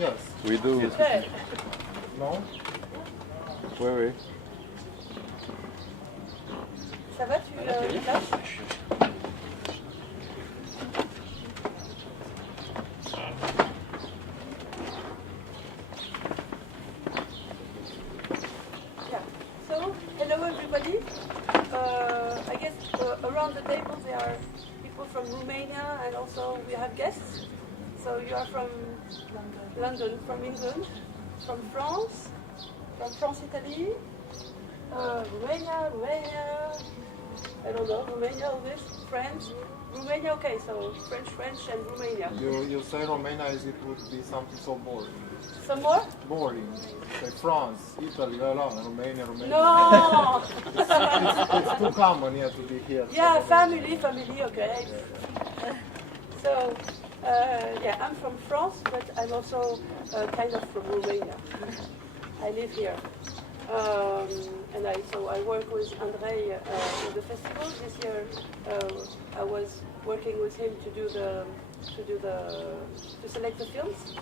Yes. We do. Okay. No? Oui. Ça va, tu tâches? Yeah. So, hello everybody. I guess around the table there are people from Romania and also we have guests. So you are from London, from England, from France, Italy, Romania, I don't know, Romania, all this, France, Romania, okay, so French, and Romania. You say Romania as it would be something so boring. Some more? Boring. Say France, Italy, Romania. No! It's too common here to be here. Yeah, family, okay. So, yeah, I'm from France, but I'm also kind of from Romania. I live here. And I work with Andrei in the festival. This year I was working with him to select the films.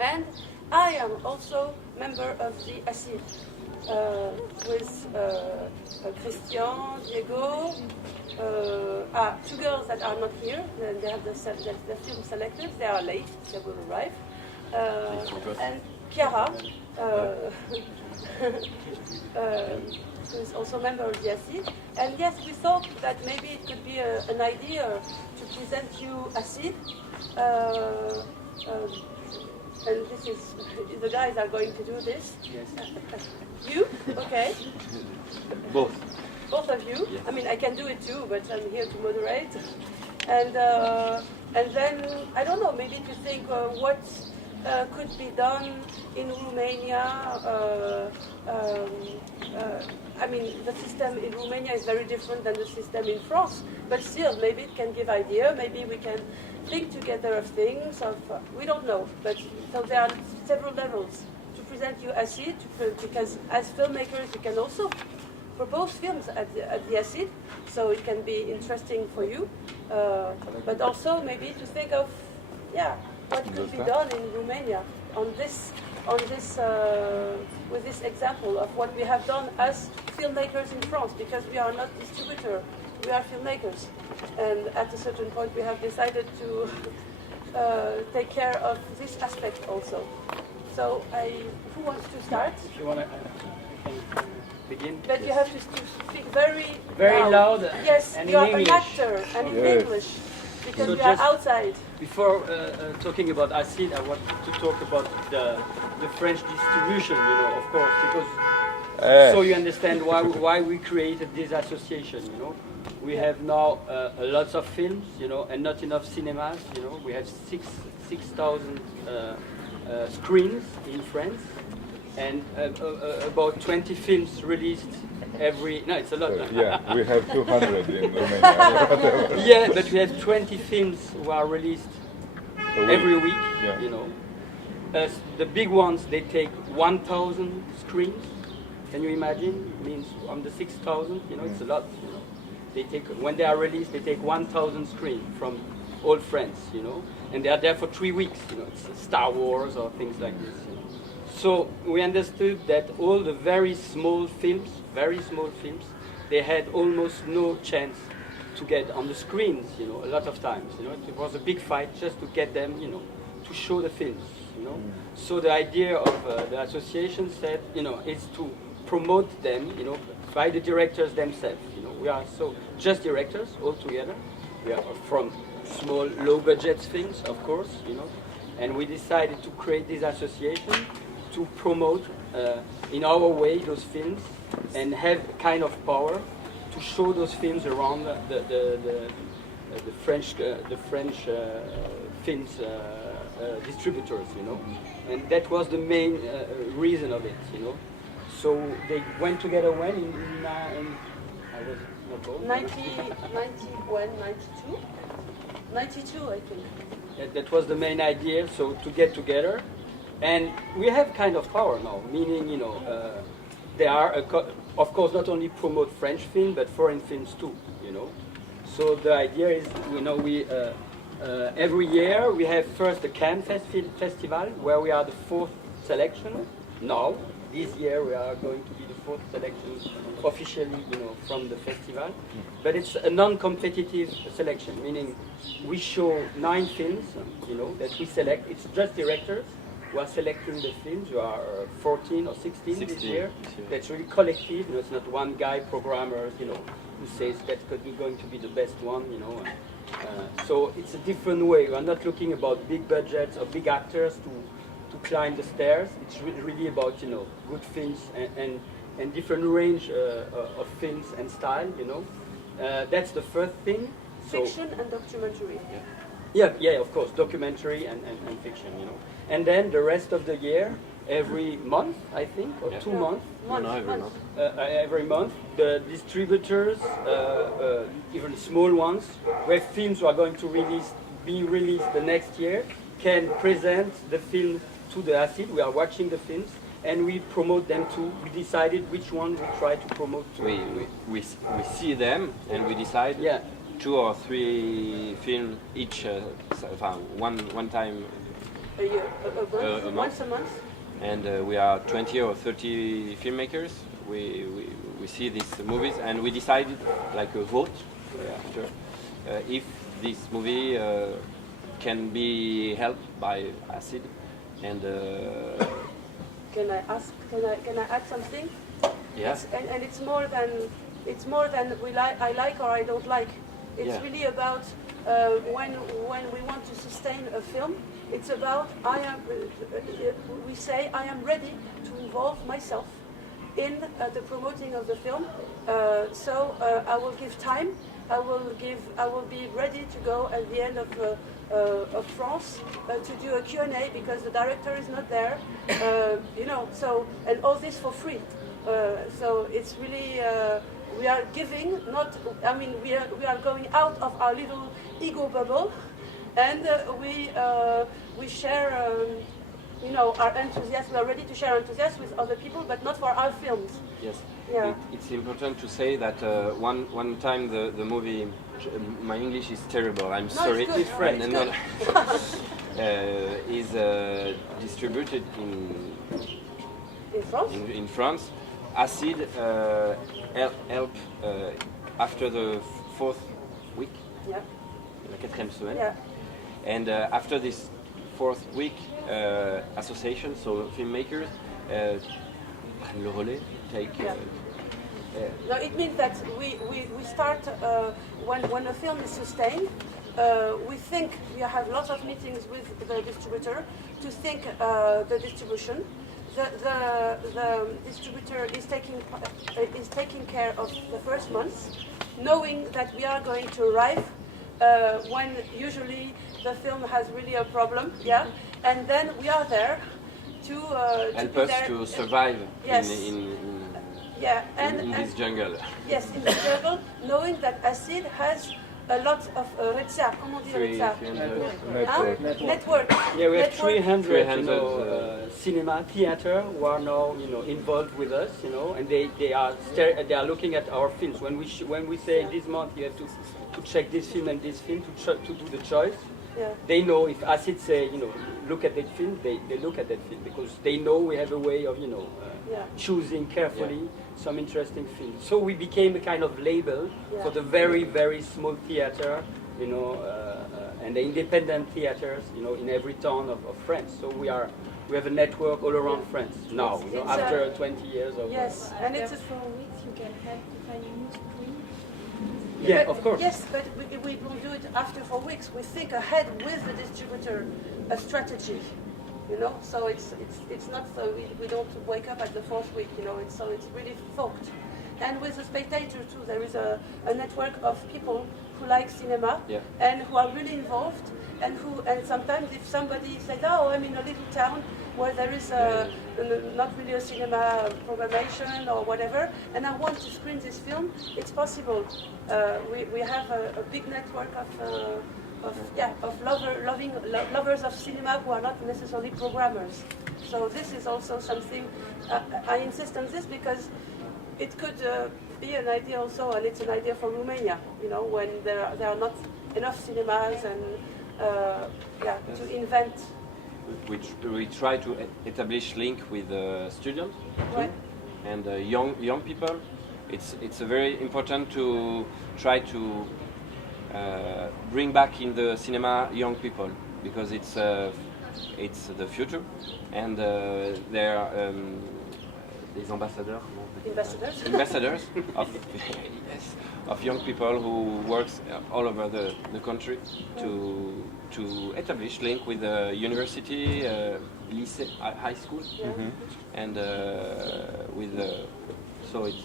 And I am also member of the ACID with Christian, Diego, two girls that are not here. They have the film selected. They are late. They will arrive. And Chiara, who is also a member of the ACID. And yes, we thought that maybe it could be an idea to present you ACID. And this is, the guys are going to do this. Yes. You? Okay. Both. Both of you? Yes. I mean, I can do it too, but I'm here to moderate. And then, I don't know, maybe to think what could be done in Romania. I mean, the system in Romania is very different than the system in France, but still, maybe it can give idea. Maybe we can think together of things. We don't know, but so there are several levels to present you ACID, because as filmmakers, you can also propose films at the ACID, so it can be interesting for you, but also maybe to think of, what could be done in Romania with this example of what we have done as filmmakers in France, because we are not distributors, we are filmmakers, and at a certain point we have decided to take care of this aspect also. So who wants to start? If you want to begin. But you have to speak very loud. Yes, and you are in an English. actor, and in Yes. English, because So we are just outside. Before talking about ACID, I want to talk about the French distribution, of course, because so you understand why we created this association, We have now lots of films, and not enough cinemas, We have 6,000 screens in France, and about 20 films released it's a lot. Yeah, we have 200 in Romania. Yeah, but we have 20 films who are released every week, The big ones, they take 1,000 screens. Can you imagine? It means on the 6,000, it's a lot. When they are released, they take 1,000 screens from all France, and they are there for 3 weeks. It's Star Wars or things like this. So we understood that all the very small films, they had almost no chance to get on the screens. A lot of times, it was a big fight just to get them, to show the films. So the idea of the association said, is to promote them, by the directors themselves. We are just directors all together. We are from small, low-budget things, of course, and we decided to create this association to promote, in our way, those films, and have kind of power to show those films around the French films distributors, and that was the main reason of it, So they went together when in I was not old. 92, I think. That was the main idea. So to get together, and we have kind of power now. Meaning, they are of course not only promote French film but foreign films too. So the idea is, Every year we have first the Cannes Festival, where we are the 4th selection. Now, this year we are going to be the 4th selection officially, from the festival. But it's a non-competitive selection, meaning we show 9 films, that we select. It's just directors who are selecting the films. You are 14 or 16 this year. That's really collective. It's not one guy programmer, who says that's going to be the best one, So it's a different way. We are not looking about big budgets or big actors to climb the stairs. It's really about good films and different range of films and style. That's the first thing. Fiction and documentary. Yeah, of course, documentary and fiction. And then the rest of the year, every month, I think, or 2 months. Every month, the distributors, even small ones, where films are going to be released the next year, can present the film to the ACID. We are watching the films, and we promote them too. We decided which one we try to promote to. We see them, and we decide 2 or 3 films each, one time a year, a month, once a month. And we are 20 or 30 filmmakers. We see these movies, and we decided, like a vote after, if this movie can be helped by ACID. And can I add something? Yes. And it's more than I like or I don't like. It's really about when we want to sustain a film. It's about we say I am ready to involve myself in the promoting of the film. So I will give time. I will be ready to go at the end of France to do a Q&A because the director is not there. So and all this for free. So it's really we are giving. We are going out of our little ego bubble. And we share, our enthusiasm. We are ready to share enthusiasm with other people, but not for our films. Yes. Yeah. It's important to say that one time the movie, my English is terrible. I'm sorry. It's French. Is distributed in France. In France, ACID help after the 4th week. Yeah. La 4e semaine. Yeah. And after this 4th week, association, so filmmakers, prennent le relais, take. No, it means that we start when a film is sustained. We think we have lots of meetings with the distributor to think the distribution. The distributor is taking care of the first months, knowing that we are going to arrive. When usually the film has really a problem, and then we are there to help us to survive in this jungle. Yes, in the jungle, knowing that ACID has a lot of comment on dit network. Yeah, we have 300 cinema theater who are now involved with us, and they are looking at our films. When we say this month you have to check this film and this film to do the choice. Yeah. They know if ACID say look at that film, they look at that film because they know we have a way of choosing carefully some interesting films. So we became a kind of label for the very, very small theater, and the independent theaters, in every town of France. So we have a network all around France now, after 20 years of. Yes, and it's 4 weeks you can help to find a new screen. Yeah, of course. Yes, but we don't do it after 4 weeks. We think ahead with the distributor a strategy. So it's not so we don't wake up at the 4th week. It's really thought. And with the spectator too, there is a network of people who like cinema and who are really involved, and sometimes if somebody says, oh, I'm in a little town where there is not really a cinema programmation or whatever, and I want to screen this film, it's possible. We have a big network of lovers of cinema who are not necessarily programmers. So this is also something I insist on this because it could be an idea also, and it's an idea for Romania. When there are not enough cinemas and to invent. We try to establish link with students Right. and young people. It's very important to try to bring back in the cinema young people because it's the future and they're des ambassadeurs. Ambassadors of yes, of young people who works all over the country to establish link with the university, lycée, high school, and with so it's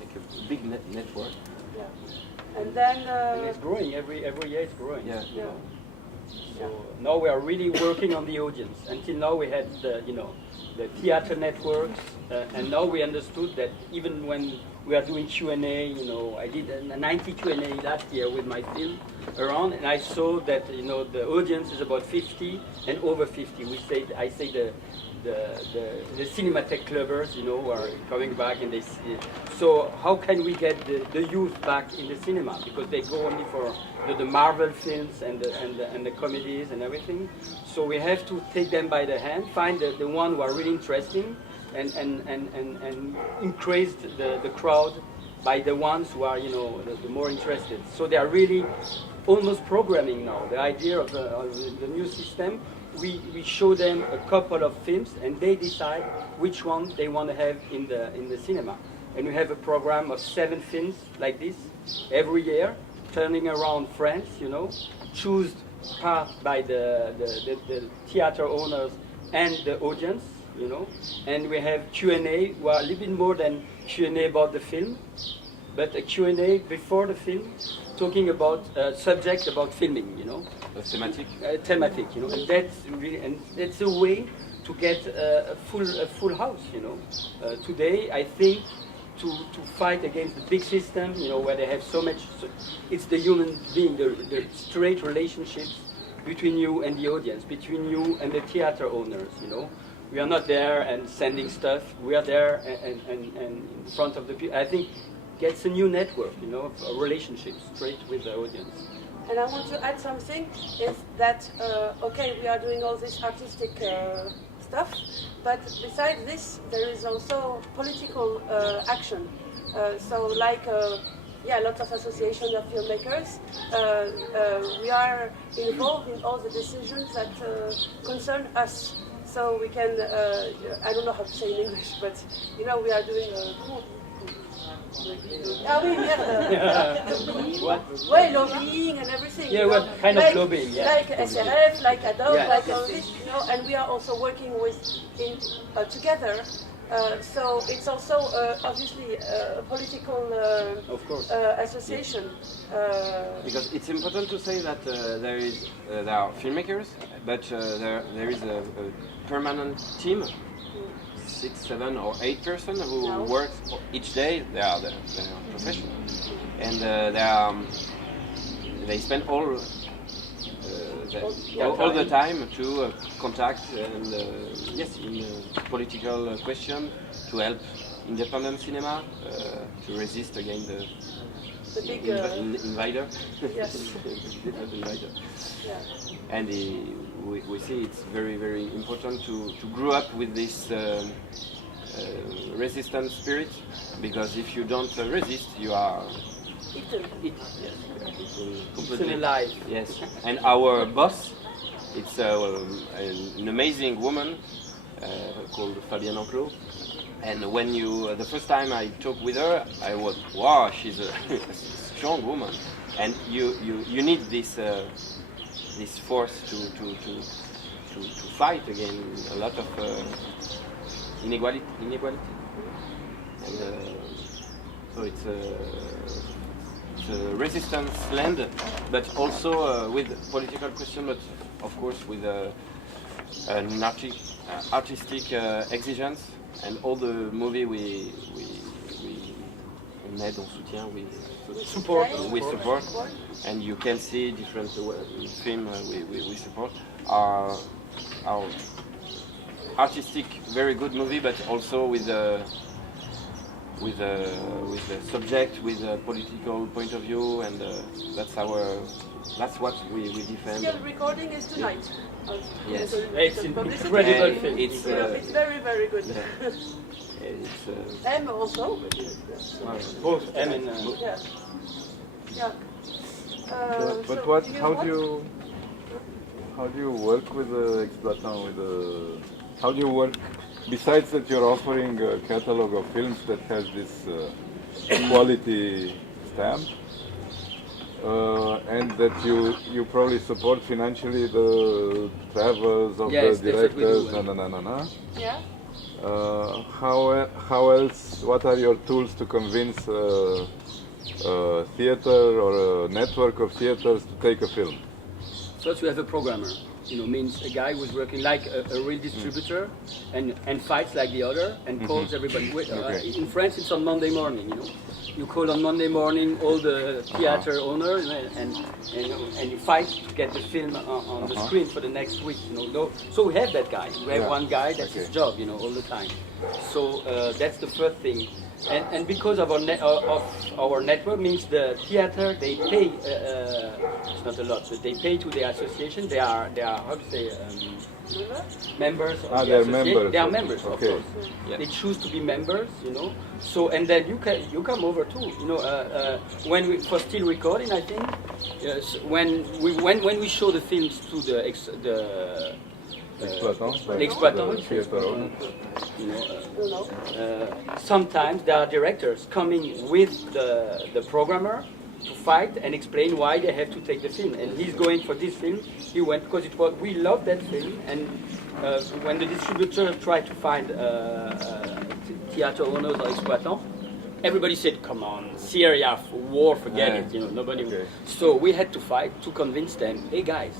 like a big network. Yeah. And then and it's growing every year. It's growing. Yeah. Yeah. So now we are really working on the audience. Until now we had the theater networks, and now we understood that even when we are doing Q&A, I did a 90 Q&A last year with my film around, and I saw that the audience is about 50 and over 50. I say the Cinematheque clubbers, are coming back and they see. So how can we get the youth back in the cinema? Because they go only for the Marvel films and the comedies and everything. So we have to take them by the hand, find the one who are really interesting, and increase the crowd by the ones who are the more interested. So they are really almost programming now. The idea of the new system. We show them a couple of films and they decide which one they want to have in the cinema. And we have a program of 7 films like this every year, turning around France, choose part by the theater owners and the audience, and we have Q&A, well, a little bit more than Q&A about the film, but a Q&A before the film, talking about subjects about filming, A thematic. Thematic, and that's a way to get a full house, Today, I think to fight against the big system, where they have so much, it's the human being, the straight relationships between you and the audience, between you and the theater owners, We are not there and sending stuff. We are there and in front of the people. I think gets a new network, of relationships straight with the audience. And I want to add something, is that, okay, we are doing all this artistic stuff, but besides this, there is also political action. So like, lots of associations of filmmakers, we are involved in all the decisions that concern us. So we can, I don't know how to say in English, but, we are doing Ah oui, merde. What? Ouais, lobbying and everything. Yeah, what kind of lobbying? Yeah. Like SRF, like Adobe, Yeah. like all this, and we are also working together. So it's also obviously a political Of course. association. Because it's important to say that there are filmmakers, but there is a permanent team, 6, 7, or 8 persons who work each day. They are professionals, and they spend all the time to contact and in political question to help independent cinema to resist against The big invader. Yes. Invader. Yeah. And we see it's very, very important to grow up with this resistance spirit, because if you don't resist, you are Eaten. Yes, Completely alive. Yes, and our boss, it's an amazing woman called Fabienne Enclos. And when the first time I talked with her, I was, wow, she's a strong woman, and you need this force to fight against a lot of inequality. And so it's a resistance land, but also with political question, but of course with an artistic exigence. And all the movie we aide, on soutient, we support, and you can see different films we support are artistic, very good movie, but also with the subject, with a political point of view, and that's our That's what we defend. Still recording is tonight. Yes. It's an incredible film. It's It's very, very good. it's M also. Both M and Yeah. Yeah. But so what? do you How want- do you work with the exploitant? How do you work? Besides that, you're offering a catalog of films that has this quality stamp, and that you probably support financially the travels of Yes, the that's what we do. directors. Yeah. How else? What are your tools to convince a theater or a network of theaters to take a film? First, we have a programmer. Means a guy who's working like a real distributor and fights like the other and calls everybody. Okay. In France, it's on Monday morning. You call on Monday morning all the theater owners and you fight to get the film on the screen for the next week. So we have that guy. We have one guy. That's his job. All the time. So that's the first thing. And because of our network means the theater they pay it's not a lot, but they pay to the association. They are how to say members of the they're association. members. They are members, of Okay. course. They choose to be members, So and then you come over too, when we for still recording, I think. Yes, when we show the films to the Exploitant, theater owner. Sometimes there are directors coming with the programmer to fight and explain why they have to take the film. And he's going for this film. He went because we love that film. And when the distributor tried to find theater owners or exploitants, everybody said, "Come on, Syria war, forget it." Nobody. Okay. So we had to fight to convince them. Hey guys.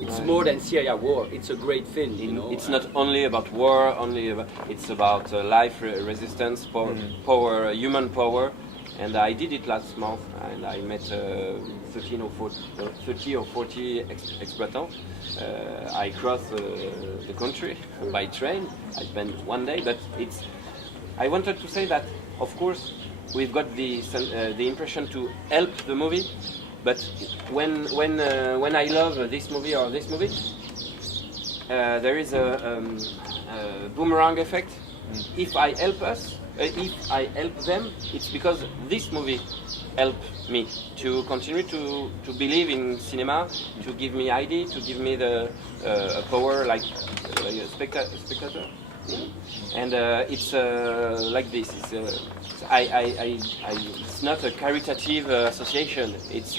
It's more than Syria war. It's a great film, It's not only about war. It's about life resistance, power, human power. And I did it last month, and I met 30 or 40 exploitants. I crossed the country by train. I spent one day, but I wanted to say that, of course, we've got the impression to help the movie. But when I love this movie or this movie, there is a boomerang effect. If I help them, it's because this movie helped me to continue to believe in cinema, to give me idea, to give me the power like a spectator. And it's like this. It's not a caritative association. It's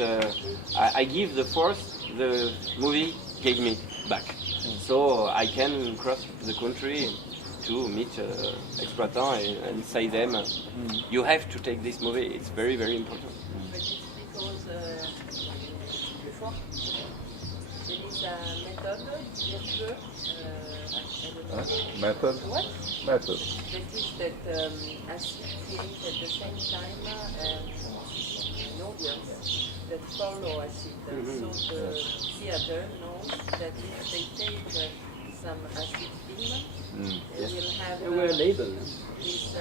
I give the force the movie gave me back, so I can cross the country to meet exploitants and say them, you have to take this movie. It's very, very important. But it's because before there is a method, Method? What? Method. That is that acid creates at the same time an audience that follow acid. So the theater knows that if they take some acid film, they will have we're labeled. this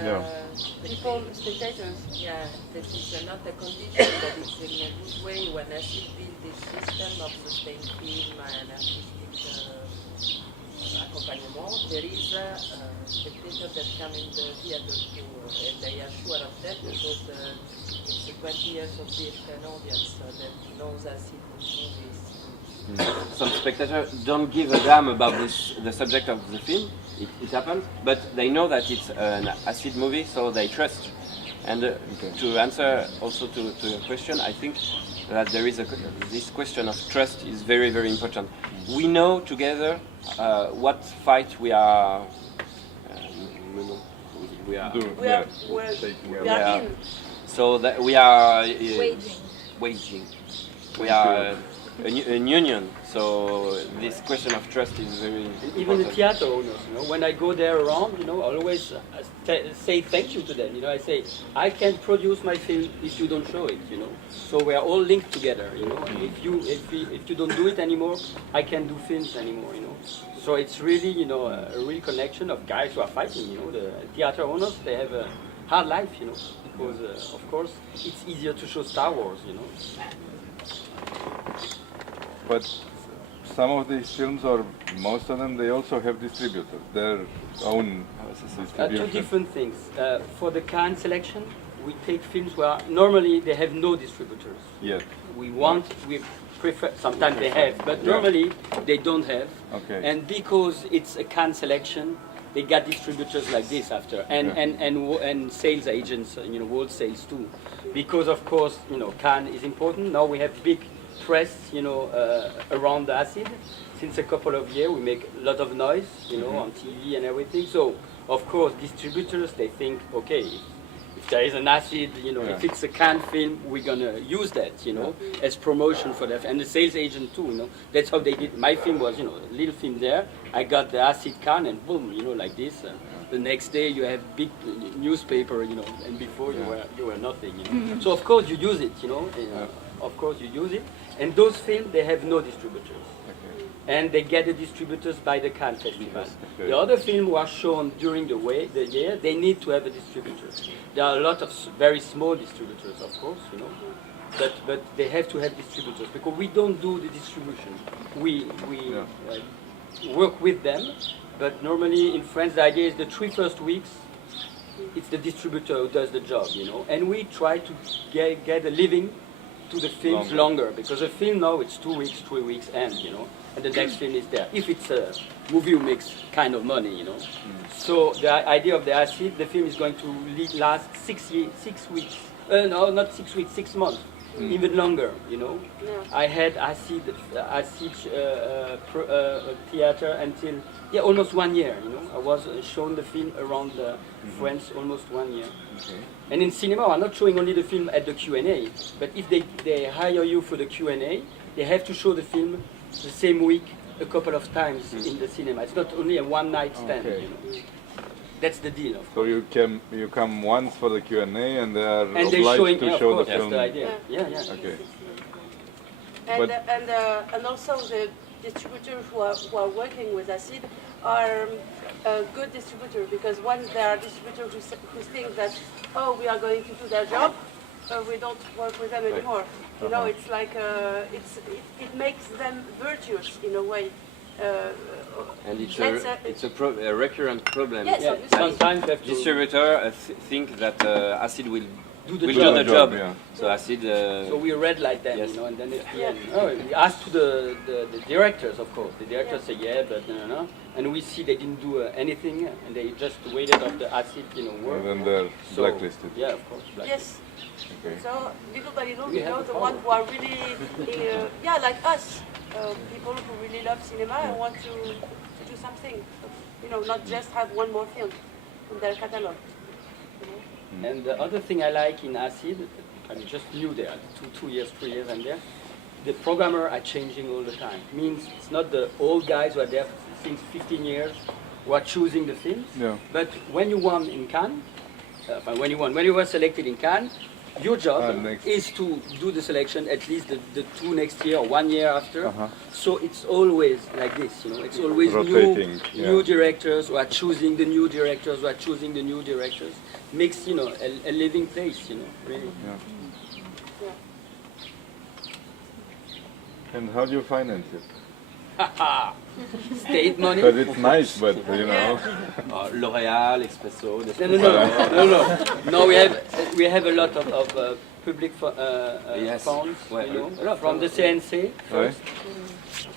People, spectators. yeah, that is not a condition, but it's in a good way when acid build this system of sustained film and artistic accompagnement. There is a spectator that come in the theater too, and they are sure of that because it's 20 years of built-in audience that knows acid movies. Some spectators don't give a damn about the subject of the film. It happens, but they know that it's an acid movie, so they trust. And to answer also to your question, I think that there is this question of trust is very, very important. We know together what fight we are in. So that we are Waging. We are a union. So this question of trust is very Even the important. theater owners, when I go there around, I always say thank you to them. I say, I can't produce my film if you don't show it. So we are all linked together. If you don't do it anymore, I can't do films anymore. So it's really, a real connection of guys who are fighting. The theater owners, they have a hard life. Because of course it's easier to show Star Wars. But some of these films, or most of them, they also have distributors, their own distribution. Two different things. For the Cannes selection, we take films where normally they have no distributors. Yes. We prefer, sometimes they have, but normally they don't have. Okay. And because it's a Cannes selection, they got distributors like this after, and sales agents, world sales too. Because of course, Cannes is important. Now we have big press, around the acid. Since a couple of years, we make a lot of noise, on TV and everything. So of course, distributors, they think, okay, if there is an acid, if it's a Cannes film, we're gonna use that, as promotion for that. And the sales agent too, that's how they did. My film was, a little film there. I got the acid Cannes, and boom, like this. The next day you have big newspaper, and before you were nothing, So of course you use it, Of course you use it. And those films, they have no distributors. And they get the distributors by the Cannes Festival. Okay. The other films who are shown during the year, they need to have a distributor. There are a lot of very small distributors, of course, but they have to have distributors because we don't do the distribution. We work with them, but normally in France the idea is the 3 first weeks, it's the distributor who does the job, and we try to get a living to the films longer because a film now it's 2 weeks, 3 weeks, and and the next film is there. If it's a movie who makes kind of money, So the idea of the acid, the film is going to last 6 weeks. No, not 6 weeks, 6 months, even longer. Yeah. I had acid theater until almost 1 year. I was shown the film around France almost 1 year. Okay. And in cinema, I'm not showing only the film at the Q&A, but if they hire you for the Q&A, they have to show the film the same week a couple of times in the cinema. It's not only a one-night stand. Okay. That's the deal. So you come once for the Q&A, and they are obliged to show the film. That's the idea. Yeah. Okay. And also the distributors who are working with acid are a good distributor because once there are distributors who think that we are going to do their job, we don't work with them anymore. It's like it makes them virtuous in a way. And it's a recurrent problem. Yes, sometimes distributors think that acid will do the job. Yeah. So acid. So we read like that, and then at the end, we asked to the directors, of course. The directors say but no, and we see they didn't do anything, and they just waited off the acid, work. And then they're blacklisted. Yeah, of course. Yes. Okay. So little by little, the ones who are really, like us, people who really love cinema and want to do something, not just have one more film in their catalog. And the other thing I like in acid, I'm just new there, 2 years, 3 years I'm there, the programmer are changing all the time. It means it's not the old guys who are there since 15 years who are choosing the films, but when you won in Cannes, when you were selected in Cannes, your job is to do the selection at least the 2 next year or 1 year after. So it's always like this, It's always new directors who are choosing the new directors who are choosing the new directors. Makes a living place, really. Yeah. And how do you finance it? State money. Because it's nice, but L'Oréal, Espresso. No. No, we have a lot of public funds, from the CNC first.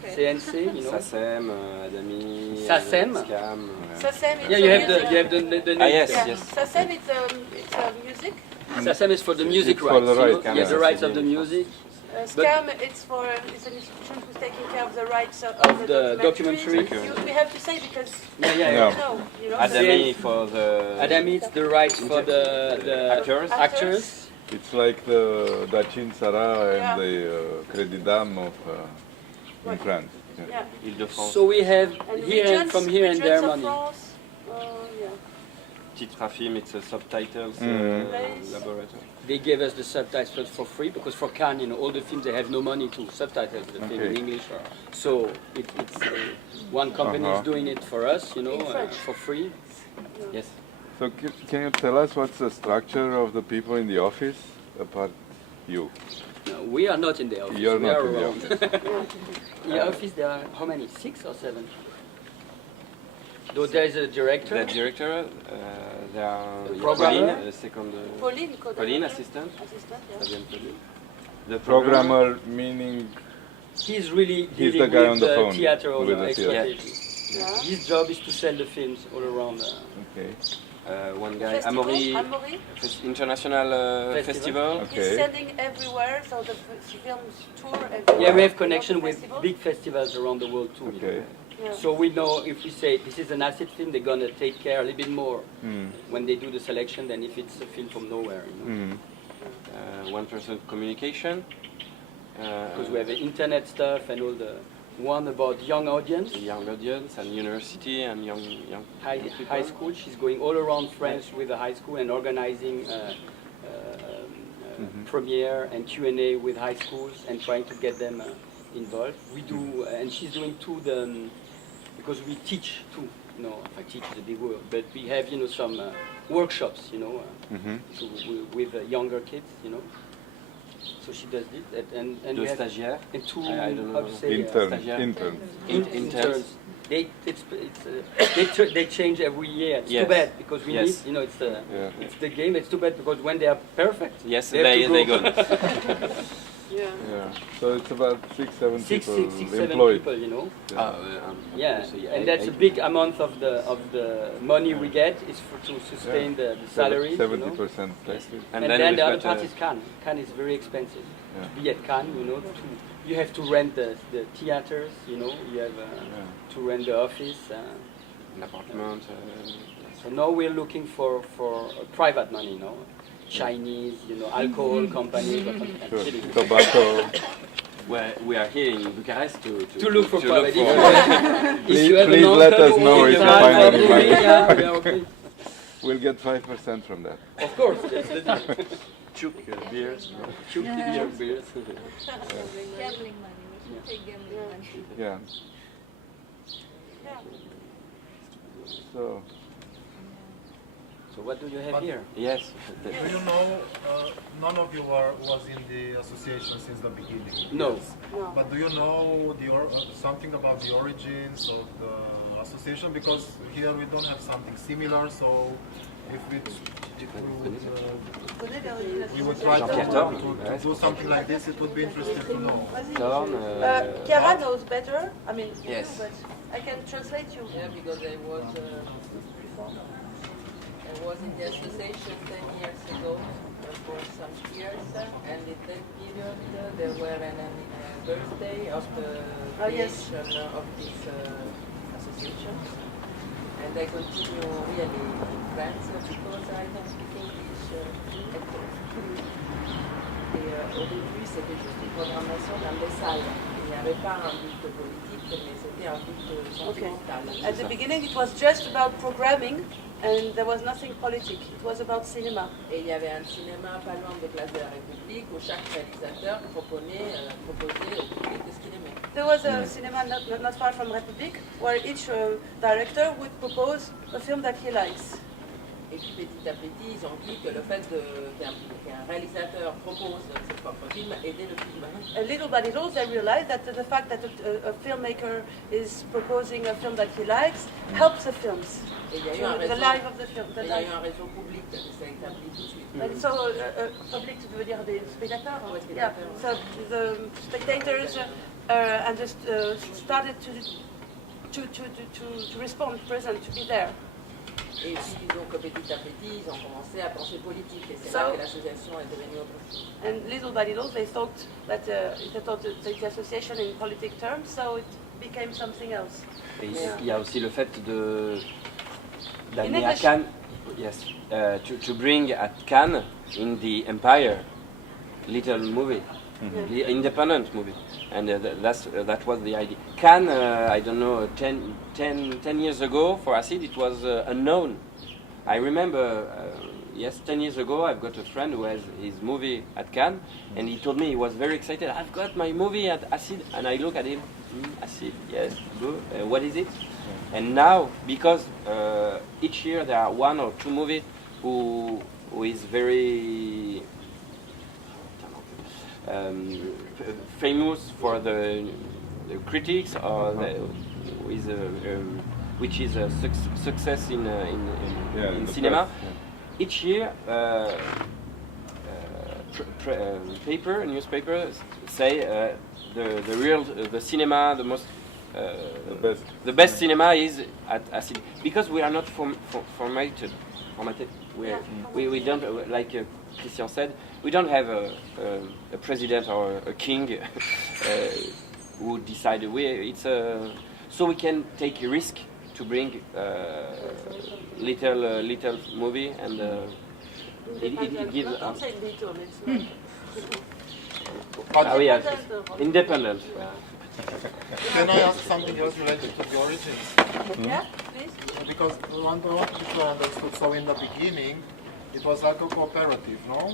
CNC, SACEM, Adami, SACEM. SCAM. SACEM. You have the name. Yes. SACEM, it's music. SACEM is for the music it's rights. For the rights. The rights of the music. SCAM, it's an institution who's taking care of the rights of the documentary. We have to say because Adami for the Adami, it's the rights for the actors. It's like the Dacin Sara and the Credit Dam of in France. Ile-de-France. So we have from here and there money. Titrafilm, it's a subtitles laboratory. They gave us the subtitles for free because for Cannes, all the films they have no money to subtitle the film in English. So it's one company is doing it for us, for free. Yes. So can you tell us what's the structure of the people in the office apart You. No, we are not in the office. You're we not are in the around. In the office there are how many? 6 or 7? Though there is a director. The director, there are Programmer. Pauline, second. Pauline, Pauline, assistant. Assistant, yeah. Fabienne Pauline. The Programmer meaning He's really He's dealing the guy with on the phone, theater or with the the theater. exploitation. Yeah. His job is to sell the films all around. Okay. one guy, Festival, Amaury, Amaury. International Festival. He's Okay. sending everywhere, so the films tour everywhere. Yeah, we have You know, connection the with festival. big festivals around the world too. you Okay. know. Yeah. So we know if we say this is an asset film, they're gonna take care a little bit more when they do the selection than if it's a film from nowhere. You know? One person communication. Because we have the internet stuff and all the one about young audience, Young audience and university and young people. high school. She's going all around France with the high school and organizing premiere and Q&A with high schools and trying to get them involved. We do, and she's doing too because we teach too. No, I teach is a big word, but we have some workshops, with younger kids, So she does this, and De we have stagiaires. and two, I don't know. how to say, Intern. Interns. They change every year. It's Yes. too bad because we Yes. need, it's the Yeah. it's the game. It's too bad because when they are perfect, Yes, they have to they go. go. Yeah. Yeah. So it's about 6-7 six, people six, 7 employed. people, Yeah. Yeah, So, and that's a big amount of the money we get is to sustain the salaries. 70%. And then then we've the other got, part is Cannes. Cannes is very expensive. Yeah. To be at Cannes, you have to rent the theaters, you have to rent the office. an apartment. So now we're looking for private money, Chinese, alcohol companies. Or something. I'm Sure. kidding. Tobacco. We are here in Bucharest To look for private. Please- If you have please an let uncle us who know owns if a you farm find or any money. yeah, we are okay. We'll get 5% from that. Of course, that's the deal. Chuk beers. Chuk beers. Gambling money. We should take gambling money. Yeah. Yeah. So So what do you have But- here? Yes. Do you know, none of you was in the association since the beginning? No. No. But do you know something about the origins of the association? Because here we don't have something similar, so if we would try to do something like this, it would be interesting to know. Chiara knows better. I mean, you Yes. do, but I can translate you. Yeah, because I was in the association 10 years ago for some years, and in that period there were an birthday of the creation of this association. And I continue really in France because I don't speak English at all. Et au début, c'était juste une programmation dans des salles. Il n'y avait pas un but politique, mais c'était un but sentimental. At the beginning, it was just about programming, and there was nothing politic. It was about cinema. Et il y avait un cinéma pas loin de Place de la République où chaque réalisateur proposait au public de ce qu'il aimait. There was a cinema not far from Republic, where each director would propose a film that he likes. Et puis petit à petit, ils ont vu que le fait qu'un réalisateur propose ses propres films aidait le film. And little by little, they realized that the fact that a filmmaker is proposing a film that he likes helps the films. Et il y a eu un The réseau, life of the film. il y a eu un réseau public qui s'est établi tout de suite. And so, public, tu veux dire des spectateurs? Ouais, Yeah. spectateurs. So the spectators and just started to respond, present, to be there. Et puis donc petit à petit, ils ont commencé à penser politique. Et c'est là que l'association est devenue autre chose. And little by little, they thought that the association in politic terms, so it became something else. Et il y a aussi le fait d'amener à English. Cannes, yes, to bring at Cannes in the Empire little movie, the independent movie, and that was the idea. Cannes, I don't know, 10 years ago for Acid it was unknown. I remember, 10 years ago I've got a friend who has his movie at Cannes, and he told me he was very excited. I've got my movie at Acid, and I look at him. Acid, yes, good. What is it? And now, because each year there are 1 or 2 movies who is very famous for the critics or with which is a success in cinema. Press, Each year, newspapers say the cinema, the best cinema is at Acid, because we are not formatted. We don't, like Christian said, we don't have a president or a king who decided. So we can take a risk to bring little movie, and it gives. Don't say little, it's not. But Independent. can I ask something else related to the origins? Yeah, please. Because I want to understood. So in the beginning, it was like a cooperative, no?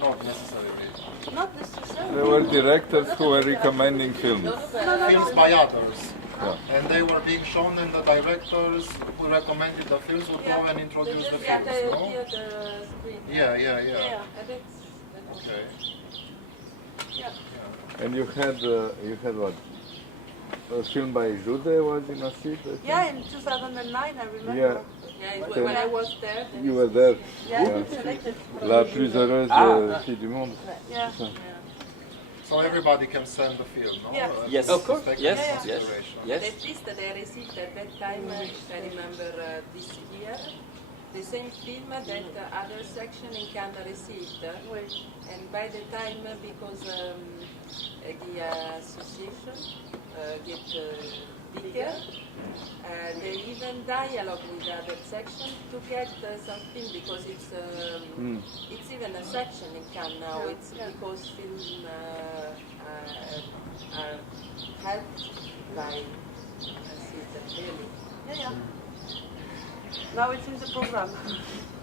Not necessarily. Not necessarily. There were directors who were recommending films. Films by others. Yeah. And they were being shown, and the directors who recommended the films would go and introduce the films, no? Yeah. Yeah. Okay. Yeah. And you had what? A film by Jude was in Acid? Yeah, in 2009, I remember. Yeah. Yeah, when I was there. You were there. Yeah, Yeah. selected. La plus heureuse fille du monde. Yeah. So everybody can send the film, no? Yeah. Yes, of course. Take Yes, into yes, consideration. yes. At least they received at that time, I remember this year, the same film that other section in Canada received. And by the time, because the association get bigger, they even dialogue with the other section to get something, because it's even a section in Canada now. It's because film are helped by really. Yeah. Now it's in the program.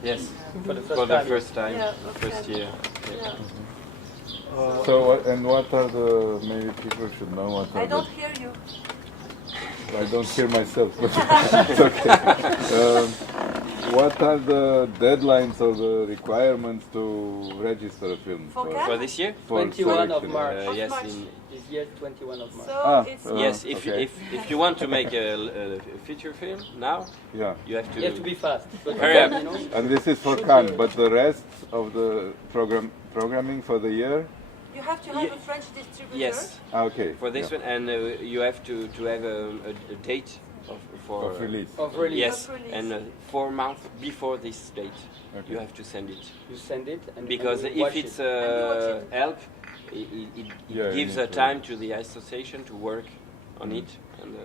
Yes, For the first for the time. first time, Yeah, first okay. year. Yeah. So what are the, maybe people should know what are I don't hear you. I don't hear myself, but it's okay. What are the deadlines or the requirements to register a film? For For Canada? this year? for 21 of selection? March. Of Yes, March. This year, 21 of March. So it's yes. Okay. If you want to make a feature film now, Yeah. you have to. You have to be fast. But Hurry up. you know, And this is for Cannes, but the rest of the programming for the year? you have to have a French distributor. Yes, Okay. for this one, and you have to have a date for Of release. of release. Yes, Of release. and 4 months before this date, Okay. you have to send it. You send it, and Because and you if watch it's it. And you watch it. help, it Yeah, you gives need a to- time to the association to work on it. And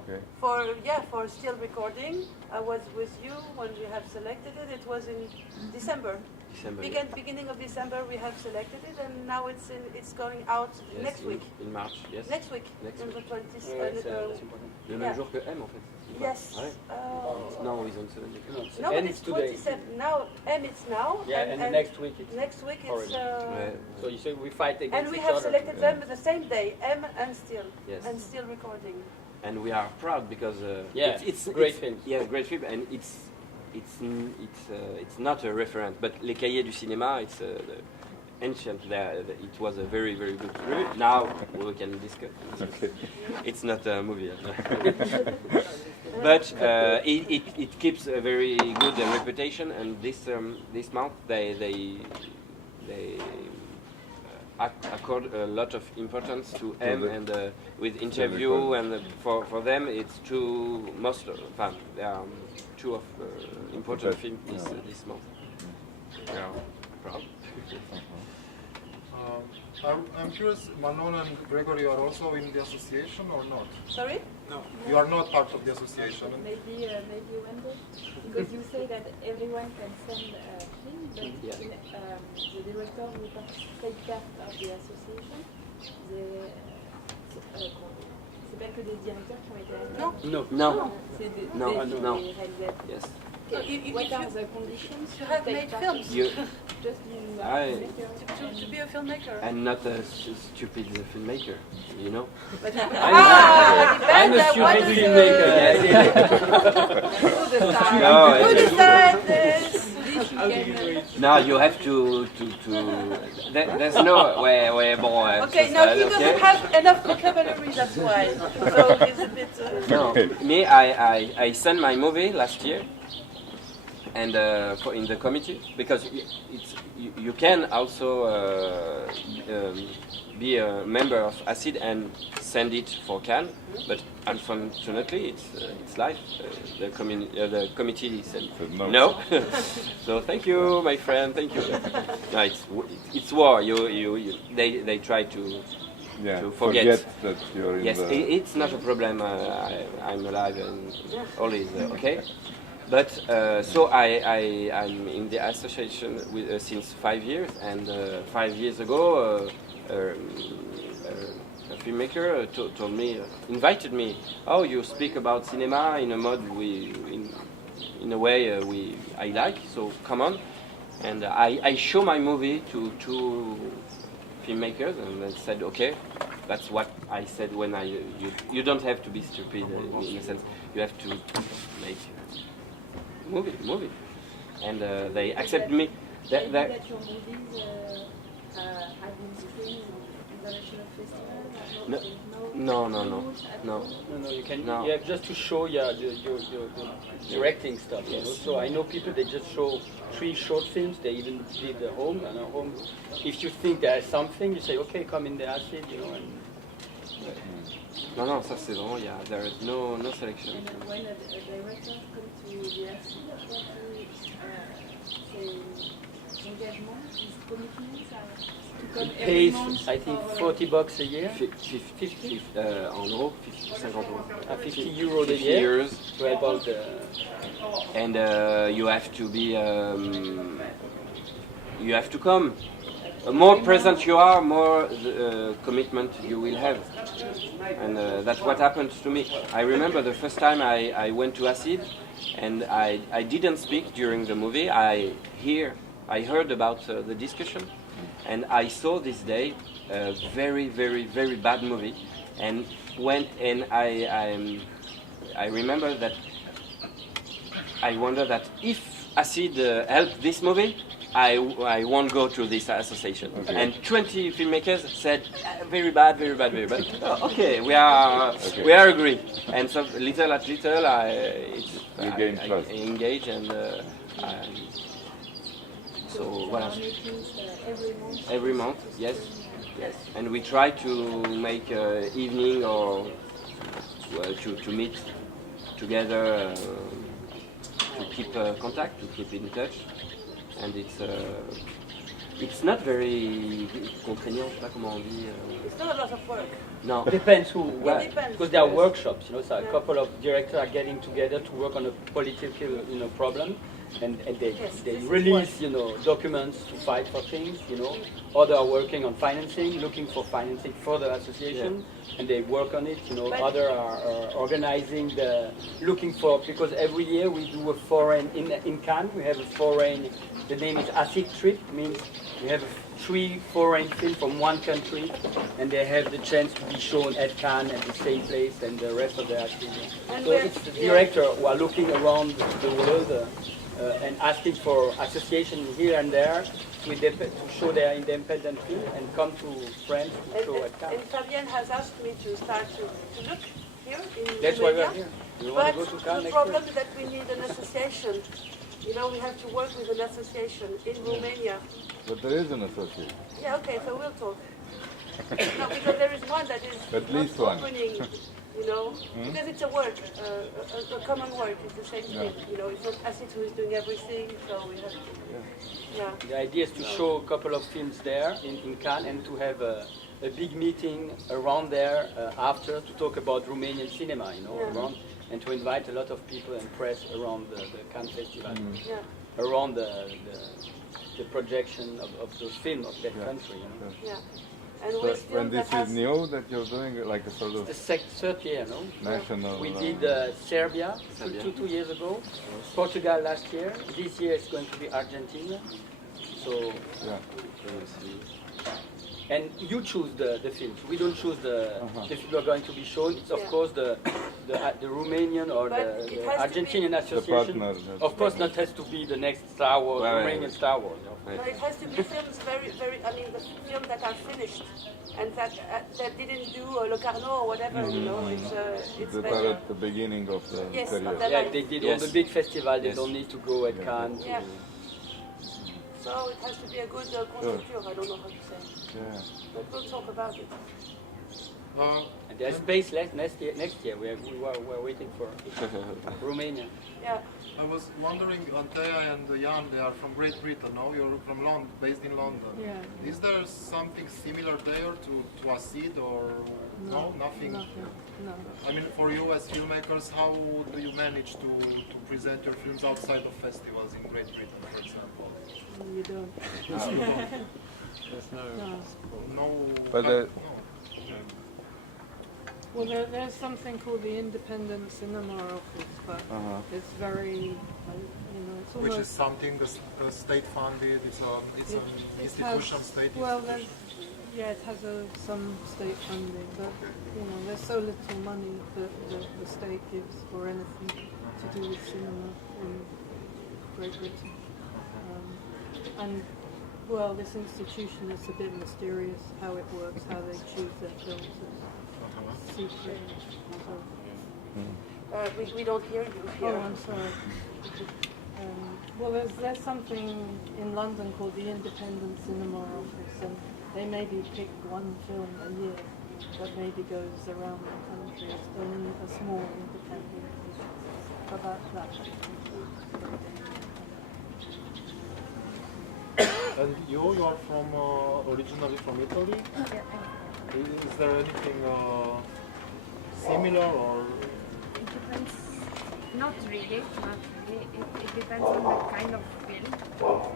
Okay. For still recording, I was with you when we have selected it. It was in December. December. Beginning of December we have selected it, and now it's going out Yes, next week. In March, yes. Next week, Next on week. the 20th. Ouais, c'est important. Le même Yeah. jour que M en fait. ou pas? Yes. Ouais. Non, ils ont une semaine d'écart. No, it's No, but and it's today. 27. Now, it's now. Yeah, and next week it's Next week it's. Orange. Ouais. So you say we fight against And we each have other. selected them the same day, M and still, Yes. and still recording. And we are proud because Yeah, it's great film. Yes, great film, and it's not a reference, but Les Cahiers du Cinéma, it's the ancient. It was a very very good movie. Now we can discuss. Okay. It's not a movie, but it keeps a very good reputation. And this month they accord a lot of importance to M, and with interview, and for them it's two most fun. There are two of important Okay. films this month. We are proud. I'm curious, Manon and Gregory are also in the association or not? Sorry? No. You are not part of the association. Maybe one day, because you say that everyone can send a film, but Yeah. the directors who take part of the association, c'est pas que des directeurs qui ont été invités. No. No. C'est des No, no. réalisateurs. Yes. So if What are you the conditions you have to made take part? films You Just being I- filmmaker. to be a filmmaker. and not a stupid filmmaker, you know. I'm a stupid filmmaker. Who No, decided this? How do you do it? No, you have to there's no way bon. Okay, no, he doesn't have enough vocabulary, that's why. So he's a bit... No, me, I sent my movie last year, and in the committee, because you can also be a member of ACID and send it for Cannes, but unfortunately it's life. The committee said no. So thank you, my friend. Thank you. No, it's war. They try to forget that you're in yes, the... it's not a problem. I'm alive and always okay. But so I'm in the association since 5 years, and 5 years ago a filmmaker told me, invited me. Oh, you speak about cinema in a mode in a way I like. So come on, and I show my movie to 2 filmmakers, and they said okay. That's what I said when you don't have to be stupid in a sense. You have to make movie, and they accept me. That your movies have been screened in international festivals? No. You can. No. You have just to show your directing stuff. Yes. So I know people, they just show 3 short films. They even did the home and a home. If you think there is something, you say okay, come in the acid, And Non, ça c'est vraiment, there is no selection. And when a director comes to the acid, what engagement, his commitments are to come every pays, month? I think, $40 a year. 50 en euros, 50 euros. 50 euros a 50 year years. to help out the... And you have to be, you have to come. The more present you are, more commitment you will have. And that's what happened to me. I remember the first time I went to ACID, and I didn't speak during the movie. I heard about the discussion, and I saw this day a very, very, very bad movie, and went, and I remember that I wonder that if ACID helped this movie, I won't go to this association. Okay. And 20 filmmakers said very bad, very bad, very bad. Oh, okay, we are agreed. And so little at little, I engage, and so voilà. Every month, yes. And we try to make evening or to meet together, to keep contact, to keep in touch. And it's not very contraignant, je sais pas comment on dit. It's not a lot of work. No. Depends who. It depends. Because there are workshops, so a couple of directors are getting together to work on a political, problem, and they release, documents to fight for things, Others are working on financing, looking for financing for the association, and they work on it, Others are organizing looking for, because every year we do a foreign, in Cannes we have a foreign, the name is ACID Trip, means we have 3 foreign films from one country, and they have the chance to be shown at Cannes at the same place and the rest of the activities. So it's the director who are looking around the world and asking for association here and there to show their independent film and come to France to show at Cannes. And Fabienne has asked me to start to look here in That's why Romania. we're here. We want to go to But Cannes the next problem year. is that we need an association. We have to work with an association in Romania. But there is an association. Yeah, okay, so we'll talk. No, because there is one that is At least not one. opening, because it's a work, a common work. It's the same thing. It's not ACID who is doing everything, so we have to. Yeah. The idea is to show a couple of films there in Cannes and to have a big meeting around there after to talk about Romanian cinema, around, and to invite a lot of people and press around the Cannes Festival, around the projection of those films of that country. Yeah. And So when this is new, that you're doing like a sort of The 3rd year, no? national... We did Serbia 2 years ago, Portugal last year. This year it's going to be Argentina. So yeah. and you choose the films. We don't choose the film are going to be shown. It's of course the Romanian or But it the has to be- Argentinian association. partner, Of course, not has to be the next Star Wars, Right, right, Romanian right. Star Wars. No, it has to be films I mean, the films that are finished and that didn't do Le Carnot or whatever, you know. It's That better. are at the beginning of the Yes, career. of the Yeah, life. they did Yes. all the big festivals. They Yes. don't need to go at Cannes. Yeah. So it has to be a good conjecture, I don't know how to say. Yeah. But we'll talk about it. And there's space left next year. We're waiting for Romania. Yeah. I was wondering, Antea and Jan, they are from Great Britain, no? You're from London, based in London. Yeah. Is there something similar there to ACID or no? Nothing? No. I mean, for you as filmmakers, how do you manage to present your films outside of festivals in Great Britain, for example? You don't. There's no. No. No. But no. Well, there's something called the Independent Cinema Office, but it's very, it's almost. Which is something the state funded. It's an it institution has, state. well, it has some state funding, but there's so little money that the state gives for anything to do with cinema in Great Britain. And well, this institution is a bit mysterious how it works, how they choose their films. It's secret. So. We don't hear you Oh, here. I'm sorry. Well, there's something in London called the Independent Cinema Office, and they maybe pick one film a year that maybe goes around the country. It's only a small independent. About that. And you are from originally from Italy. Is there anything similar or? It depends. Not really. It depends on the kind of film.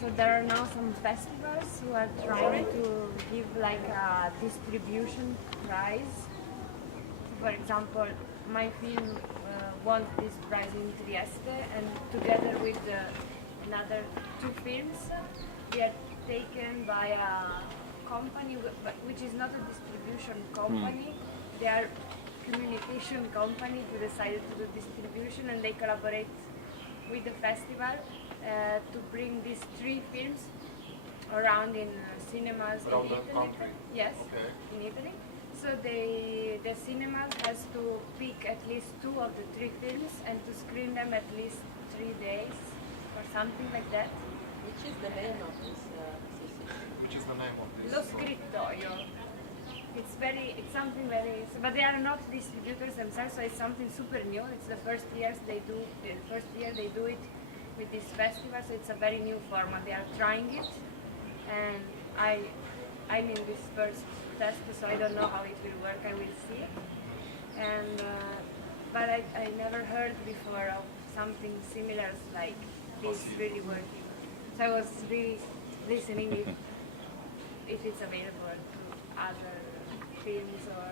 So there are now some festivals who are trying to give like a distribution prize. For example, my film won this prize in Trieste, and together with another two films, they are taken by a company which is not a distribution company. They are communication company who decided to do distribution, and they collaborate with the festival to bring these three films around in cinemas Around in the Italy. country? Yes, Okay. in Italy. So the cinema has to pick at least two of the three films and to screen them at least 3 days or something like that. Which is the name of this association? Which is the name of this? Lo scrittoio. It's something very, but they are not distributors themselves, so it's something super new. It's the first year they do it with this festival, so it's a very new format. They are trying it, and I'm in this first test, so I don't know how it will work. I will see. And but I never heard before of something similar like this really working. So I was really listening if it's available to other films or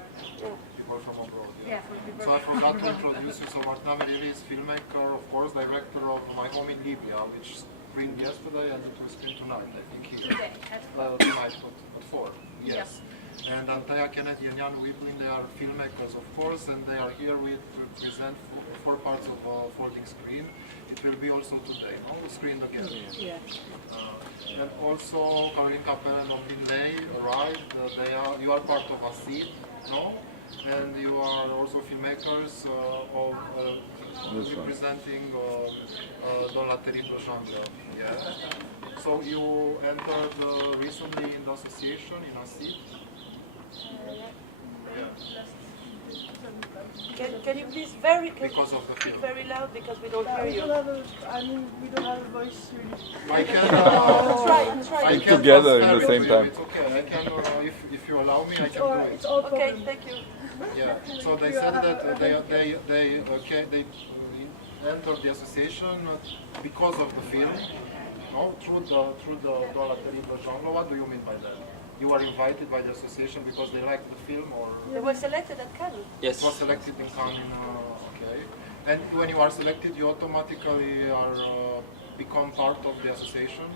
People from abroad. yeah, for people. So I forgot to introduce you. So Martina Medeli is filmmaker, of course, director of My Home in Libya, which screened yesterday and it will screen tonight, I think here. Today, at Tonight at 4. Yes. And Antea Kennedy and Jan Whipling, they are filmmakers, of course, and they are here to present four parts of Folding Screen. It will be also today, no? Screened again. Yeah. And also Caroline Capel and Lindley arrived. You are part of ACID, no? And you are also filmmakers of representing Dans la terrible jungle. Yeah. So you entered recently in the association in ACID. Can you please Because of the speak film. very loud because we don't hear We you. don't have we don't have a voice really. I can Try. I can Together transfer in the it same to you. time. It's okay. I can if you allow me, I can do it. It's all Okay, problem. thank you. Yeah. So they said that they entered the association because of the film. No, through the Dans la terrible jungle. What do you mean by that? You were invited by the association because they liked the film, or They were selected at Cannes. Yes. it was selected in Cannes? Okay. And when you are selected, you automatically are become part of the association.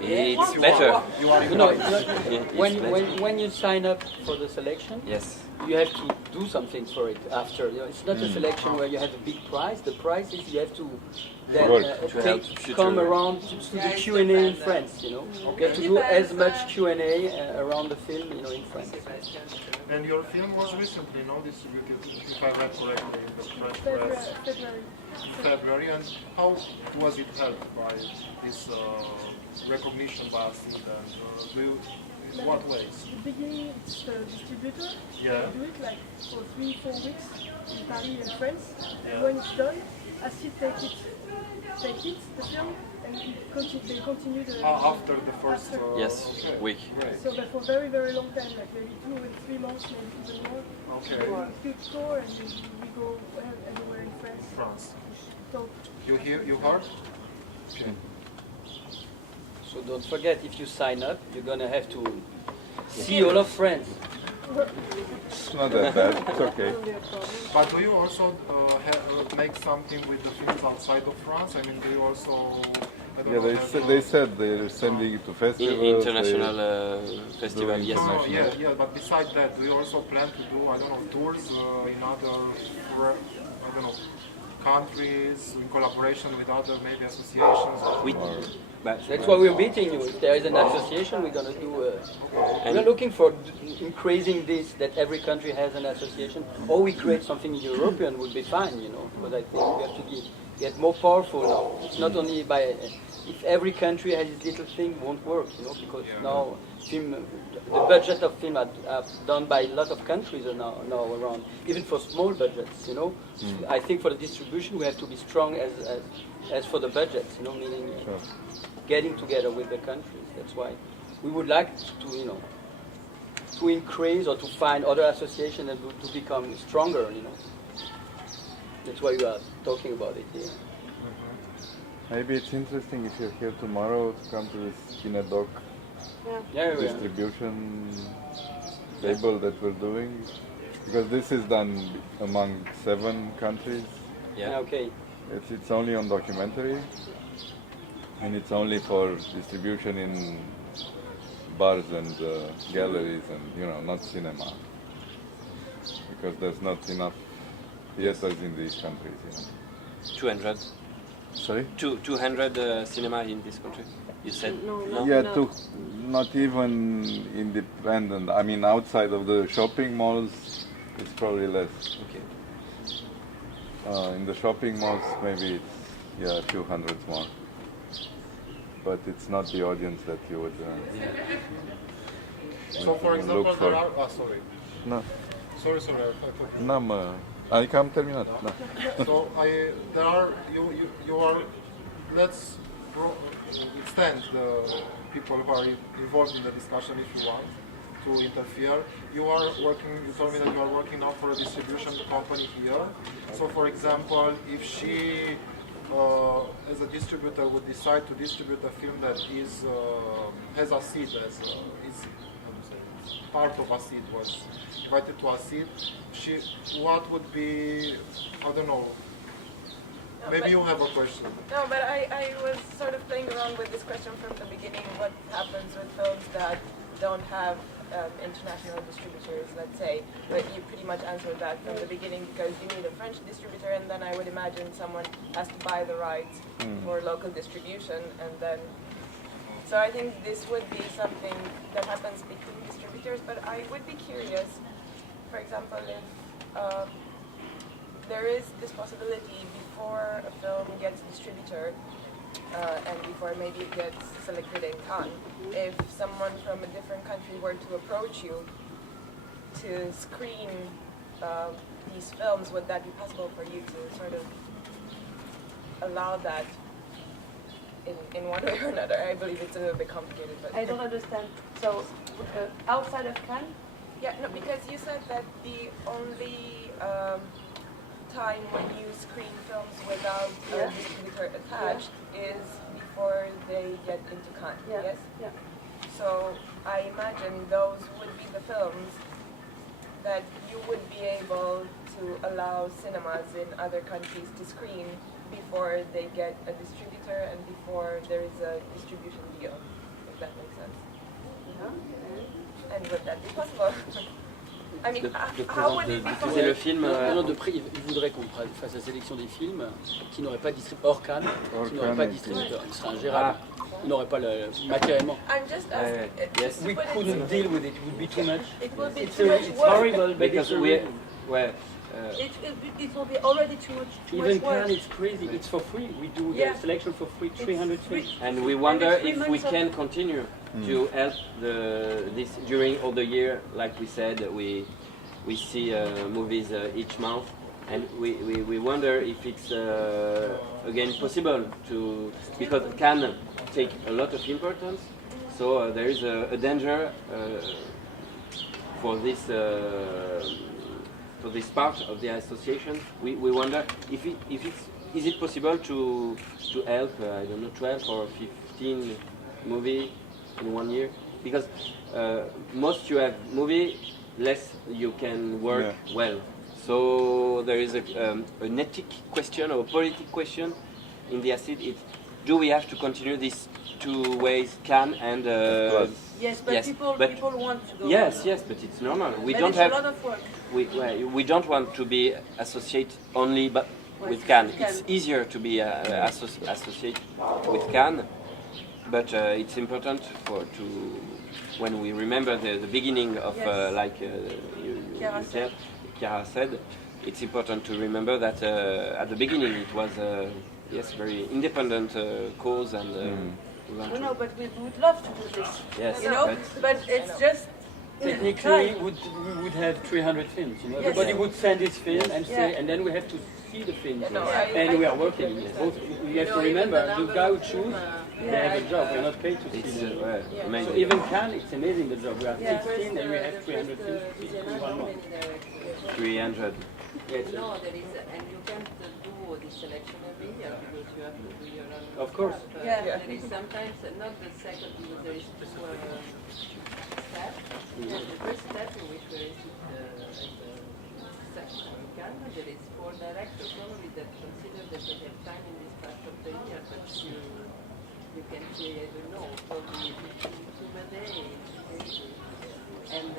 It's better. You know, It's when you sign up for the selection, Yes. you have to do something for it after. You know, it's not a selection where you have a big prize. The prize is you have to then Work. To help future- come around to the Q&A in France. You know, you have to do as much Q&A around the film, you know, in France. And your film was recently, no, distributed, if I read correctly, in the French press. February. February, and how was it helped by this recognition by ACID, and do you, in what ways? At the beginning, it's the distributor. Yeah. They do it like for 3-4 weeks in Paris and France. Yeah. And when it's done, ACID take it, the film, and they continue the... After the first... after. Yes, okay. week. Great. So but for very, very long time, like maybe 2 and 3 months, maybe even more. Okay. We tour and we go everywhere in France. France. So You heard? Okay. So don't forget, if you sign up, you're gonna have to see all of France. It's not that bad. It's okay. But do you also make something with the films outside of France? I mean, do you also... I don't Yeah, know, they said they're sending it to festivals. International festival, yes. No, yeah, but besides that, do you also plan to do, I don't know, tours in other, I don't know, countries, in collaboration with other maybe associations? We, but That's why we're meeting you. If there is an association, we're gonna do. We're looking for increasing this, that every country has an association, or we create something European would be fine, you know. Because I think we have to get more powerful now. It's not only by if every country has its little thing, it won't work, you know. Because now the budget of film are done by a lot of countries are now around, even for small budgets, you know. I think for the distribution, we have to be strong as for the budgets, you know, meaning. Getting together with the countries. That's why we would like to, you know, to increase or to find other associations and to become stronger, you know. That's why we are talking about it here. Maybe it's interesting if you're here tomorrow to come to this Kinedoc Yeah, distribution label that we're doing, because this is done among 7 countries. yeah. Okay. It's only on documentary, and it's only for distribution in bars and galleries, and you know, not cinema, because there's not enough theaters in these countries. You know. 200. Sorry? 200 cinema in this country. You said no. Yeah, not even independent. I mean, outside of the shopping malls, it's probably less. Okay. In the shopping malls, maybe it's a few hundreds more. But it's not the audience that you would So, for example, look for. there are... sorry. No, Sorry, I thought... n-am, adică am terminat. Da. So there are you are. Let's extend the people who are involved in the discussion if you want to interfere. You are working. You told me that you are working now for a distribution company here. So, for example, if she, as a distributor, would decide to distribute a film that is has ACID as is part of ACID, was invited to ACID, what would be, I don't know, maybe you have a question. No, but I was sort of playing around with this question from the beginning. What happens with films that don't have international distributors, let's say? But you pretty much answered that from the beginning, because you need a French distributor, and then I would imagine someone has to buy the rights for local distribution, and then... So I think this would be something that happens between distributors, but I would be curious, for example, if there is this possibility before a film gets distributor and before maybe it gets selected in Cannes, if someone from a different country were to approach you to screen these films, would that be possible for you to sort of allow that in one way or another? I believe it's a little bit complicated, but... I don't understand. So, outside of Cannes? Yeah, no, because you said that the only time when you screen films without a distributor attached is before they get into Cannes, yes? Yeah. So I imagine those would be the films that you would be able to allow cinemas in other countries to screen before they get a distributor and before there is a distribution deal. that makes sense. Yeah. And would that be possible? I mean, how would it be diffuser le possible? film. Non, de prix, il voudrait qu'on fasse la sélection des films qui n'auraient pas hors Cannes, qui n'auraient pas de distributeur. Il serait ingérable. Il n'aurait pas matériellement. I'm just asking. Yes. We couldn't deal with it. It would be too much. It will be It's too much work. horrible, but Because it's we, well, It will be already too much even work. Cannes, it's crazy. It's for free. We do Yeah. the selection for free, 300 films. and we wonder Every 3 if we months can continue to help this during all the year. Like we said, we see movies each month, and we wonder if it's again possible to, because Cannes take a lot of importance, so there is a danger for this part of the association. We wonder if is it possible to help I don't know 12 or 15 movie in 1 year, because most you have movie, less you can work well. So there is an ethic question or a political question in the acid. Do we have to continue these two ways, Cannes and Yes, but people want to go. Yes, but it's normal. We But don't it's have. a lot of work. We don't want to be associated only with Cannes. It's easier to be associated with Cannes, but it's important when we remember the beginning of like Chiara said. It's important to remember that at the beginning it was very independent cause and. No, but we would love to do this. Yes, you know, but it's just. Technically, we would have 300 films. You know, everybody would send his film and say, and then we have to see the film. And we are working. We have to remember the guy who chooses, they have a job. We're not paid to see them. So even Cannes, it's amazing the job. We are 16 and we have 300 films in 1 month. 300. Yes. No, there is, and you can't do the selection every year because you have to do your own. Of course. There is sometimes not the second, because there is two steps. The first step in which there is section in Canada, there is 4 directors only that consider that they have time in this part of the year, but you can say, I don't know, probably 15 film a day. And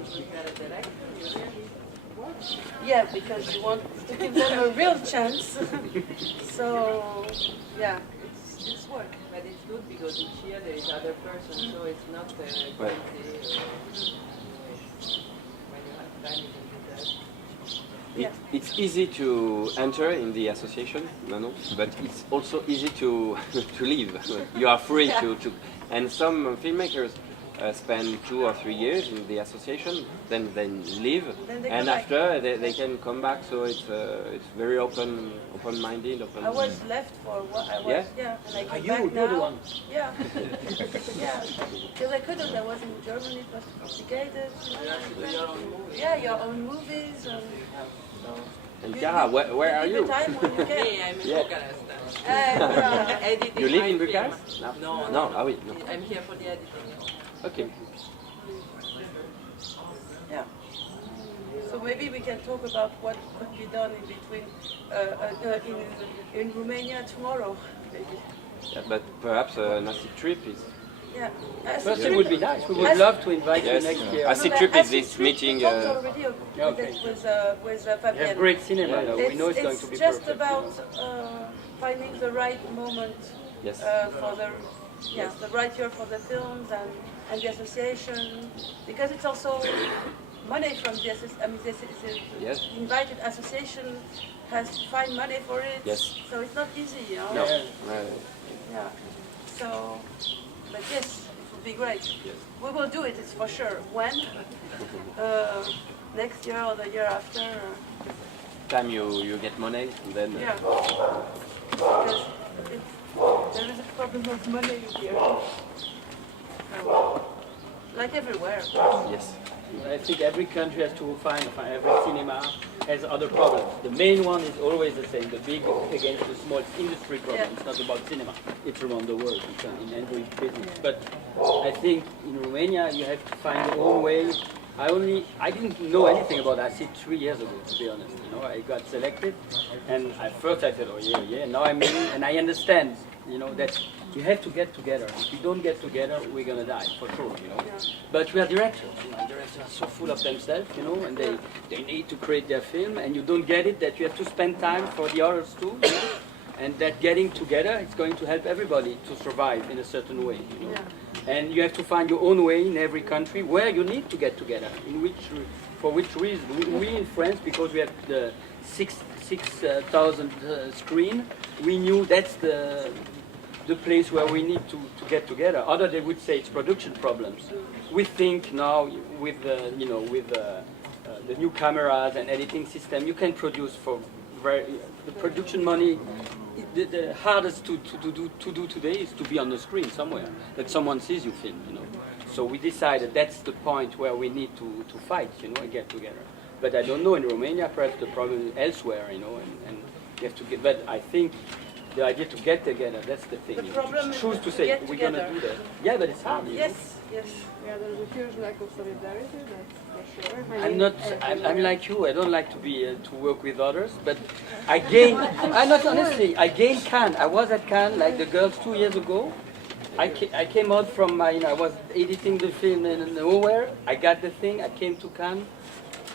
if you are a director, you really watch. Yeah, because you want to give them a real chance. So, yeah, it's work. But it's good because each year there is other person, so it's not crazy. When you have time, you can do that. It's easy to enter in the association, but it's also easy to leave. You are free to, and some filmmakers spend 2 or 3 years in the association, then leave, and after they can come back. So it's very open-minded. I was left for what I was. And I came back you're the now. one. Yeah, because I couldn't. I was in Germany. It was complicated. Your own movies And Chiara, where are you? I'm in Bucharest. You live in Bucharest? No. No. Oui, no. I'm here for the editing. Okay. Yeah. So maybe we can talk about what could be done in between in Romania tomorrow, maybe. Yeah, but perhaps an acid trip is. Yeah. First, it would be nice. We would love to invite you next year. Acid trip is this meeting. We talked already with We Fabienne. have great cinema now. We know it's going to be just perfect. about finding the right moment for the right year for the films and the association, because it's also money from the association. The invited association has to find money for it. Yes. So it's not easy, you know. No. Yeah. So, but yes, it would be great. Yes. We will do it. It's for sure. When? Next year or the year after. Time you get money, and then. Yeah. Because there is a problem of money here. Like everywhere. Yes. I think every country has to find every cinema has other problems. The main one is always the same, the big against the small industry problem. It's not about cinema, it's around the world, it's in every business. But I think in Romania you have to find your own way. I didn't know anything about acid 3 years ago, to be honest. You know, I got selected, and at first I said, oh yeah, now I'm in, and I understand, you know, that We have to get together. If we don't get together, we're gonna die for sure, you know. But we are directors. You know, directors are so full of themselves, you know, and they need to create their film, and you don't get it that you have to spend time for the others too, you know? And that getting together is going to help everybody to survive in a certain way, you know. And you have to find your own way in every country where you need to get together. For which reason? We in France, because we have the 6,000 screen, we knew that's the place where we need to get together. Other they would say it's production problems. We think now with the new cameras and editing system, you can produce for the production money. The hardest to do today is to be on the screen somewhere that someone sees you film. You know, so we decided that's the point where we need to fight. You know, and get together. But I don't know in Romania. Perhaps the problem is elsewhere. You know, and you have to get. But I think the idea to get together, that's the thing. The problem is choose to say get we're together. gonna do that. Yeah, but it's hard. You know? Yes, yes. Yeah, there's a huge lack of solidarity, that's for sure. I'm not. I'm like you. I don't like to be to work with others. But I gained. I not honestly. I gained Cannes. I was at Cannes like the girls 2 years ago. I came out from my. I was editing the film in nowhere. I got the thing. I came to Cannes.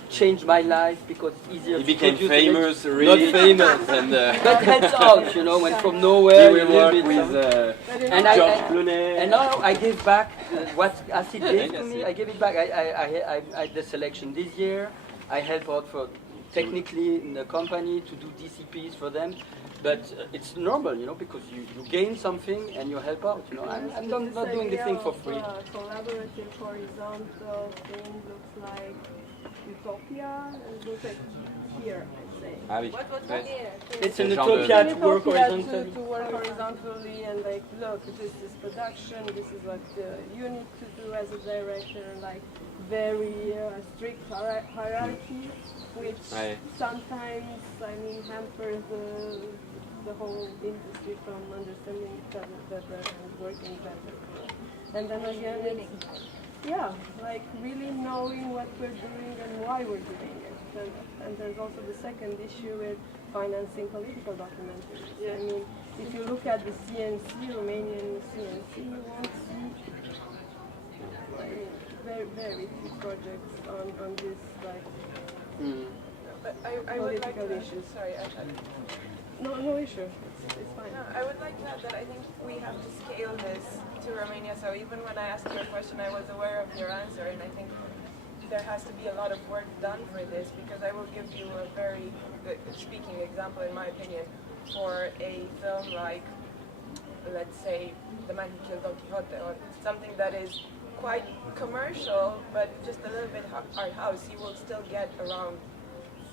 Changed my life because it's easier He to became produce famous, it. really. Not famous, and but helps out, you know. When from nowhere, he you will work live with George Clooney. and now I gave back what Acid gave to me. I gave it back. I the selection this year. I help out for technically in the company to do DCPs for them. But it's normal, you know, because you gain something and you help out. You know, I'm not doing the thing for free. Collaborative, horizontal thing looks like utopia. It looks like here, I'd say. Ah oui. What's here? It's an C'est genre utopia de- to work Utopia horizontally. to work horizontally and like, look, this is production, this is what you need to do as a director, like very strict hierarchy, which Ouais. sometimes, I mean, hampers the whole industry from understanding each other better and working better. And then again, it's, yeah, like really knowing what we're doing and why we're doing it. And there's also the second issue with financing political documentaries. I mean, if you look at the CNC, Romanian CNC, you won't see very few projects on this like But I would like political to, issues. sorry, No issue. It's fine. no, I would like to add that I think we have to scale this to Romania. So even when I asked your question, I was aware of your answer, and I think there has to be a lot of work done for this, because I will give you a very good speaking example, in my opinion, for a film like, let's say, The Man Who Killed Don Quixote, or something that is quite commercial, but just a little bit art house. You will still get around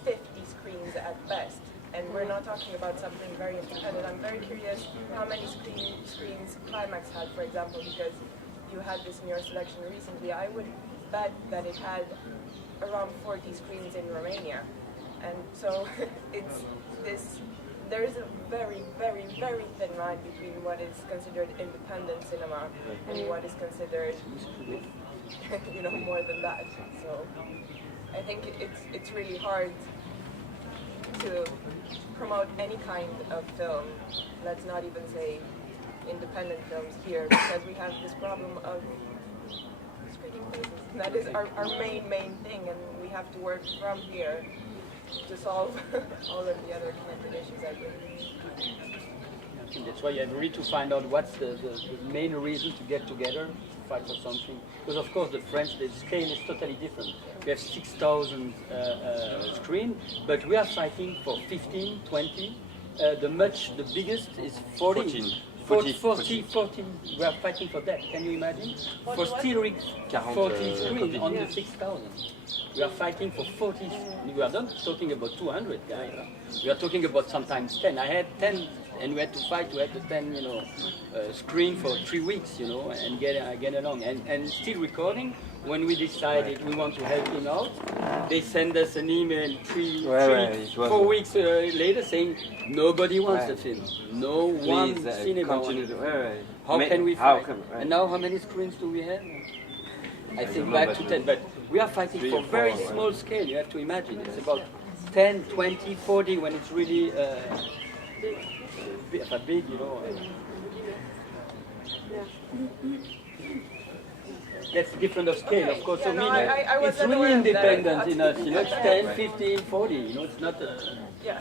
50 screens at best. And we're not talking about something very independent. I'm very curious how many screens Climax had, for example, because you had this in your selection recently. I would bet that it had around 40 screens in Romania. And so it's this, there is a very, very, very thin line between what is considered independent cinema and what is considered, you know, more than that. So I think it's really hard to promote any kind of film, let's not even say independent films here, because we have this problem of screening places. That is our main thing, and we have to work from here to solve all of the other connected issues, I believe. I think that's why you have really to find out what's the main reason to get together, to fight for something. Because of course the scale is totally different. We have 6,000 screen, but we are fighting for 15, 20. The biggest is 14. 40. We are fighting for that. Can you imagine? For still 40 screen on the 6,000. We are fighting for 40. We are not talking about 200 guys. We are talking about sometimes 10. I had 10, and we had to fight to have the 10, screen for 3 weeks, and get along. And still recording. When we decided we want to help him out, they send us an email 4 weeks later saying nobody wants the film. No one cinema wants it. How can we fight? And now how many screens do we have? I think back to 10, but we are fighting for very small scale. You have to imagine it's about 10, 20, 40 when it's really big, That's different of scale, Okay. of course. Yeah, so no, mean, I was it's unaware really of that. independent in us. You know, it's 10, 15, 40. You know, it's not. Yeah.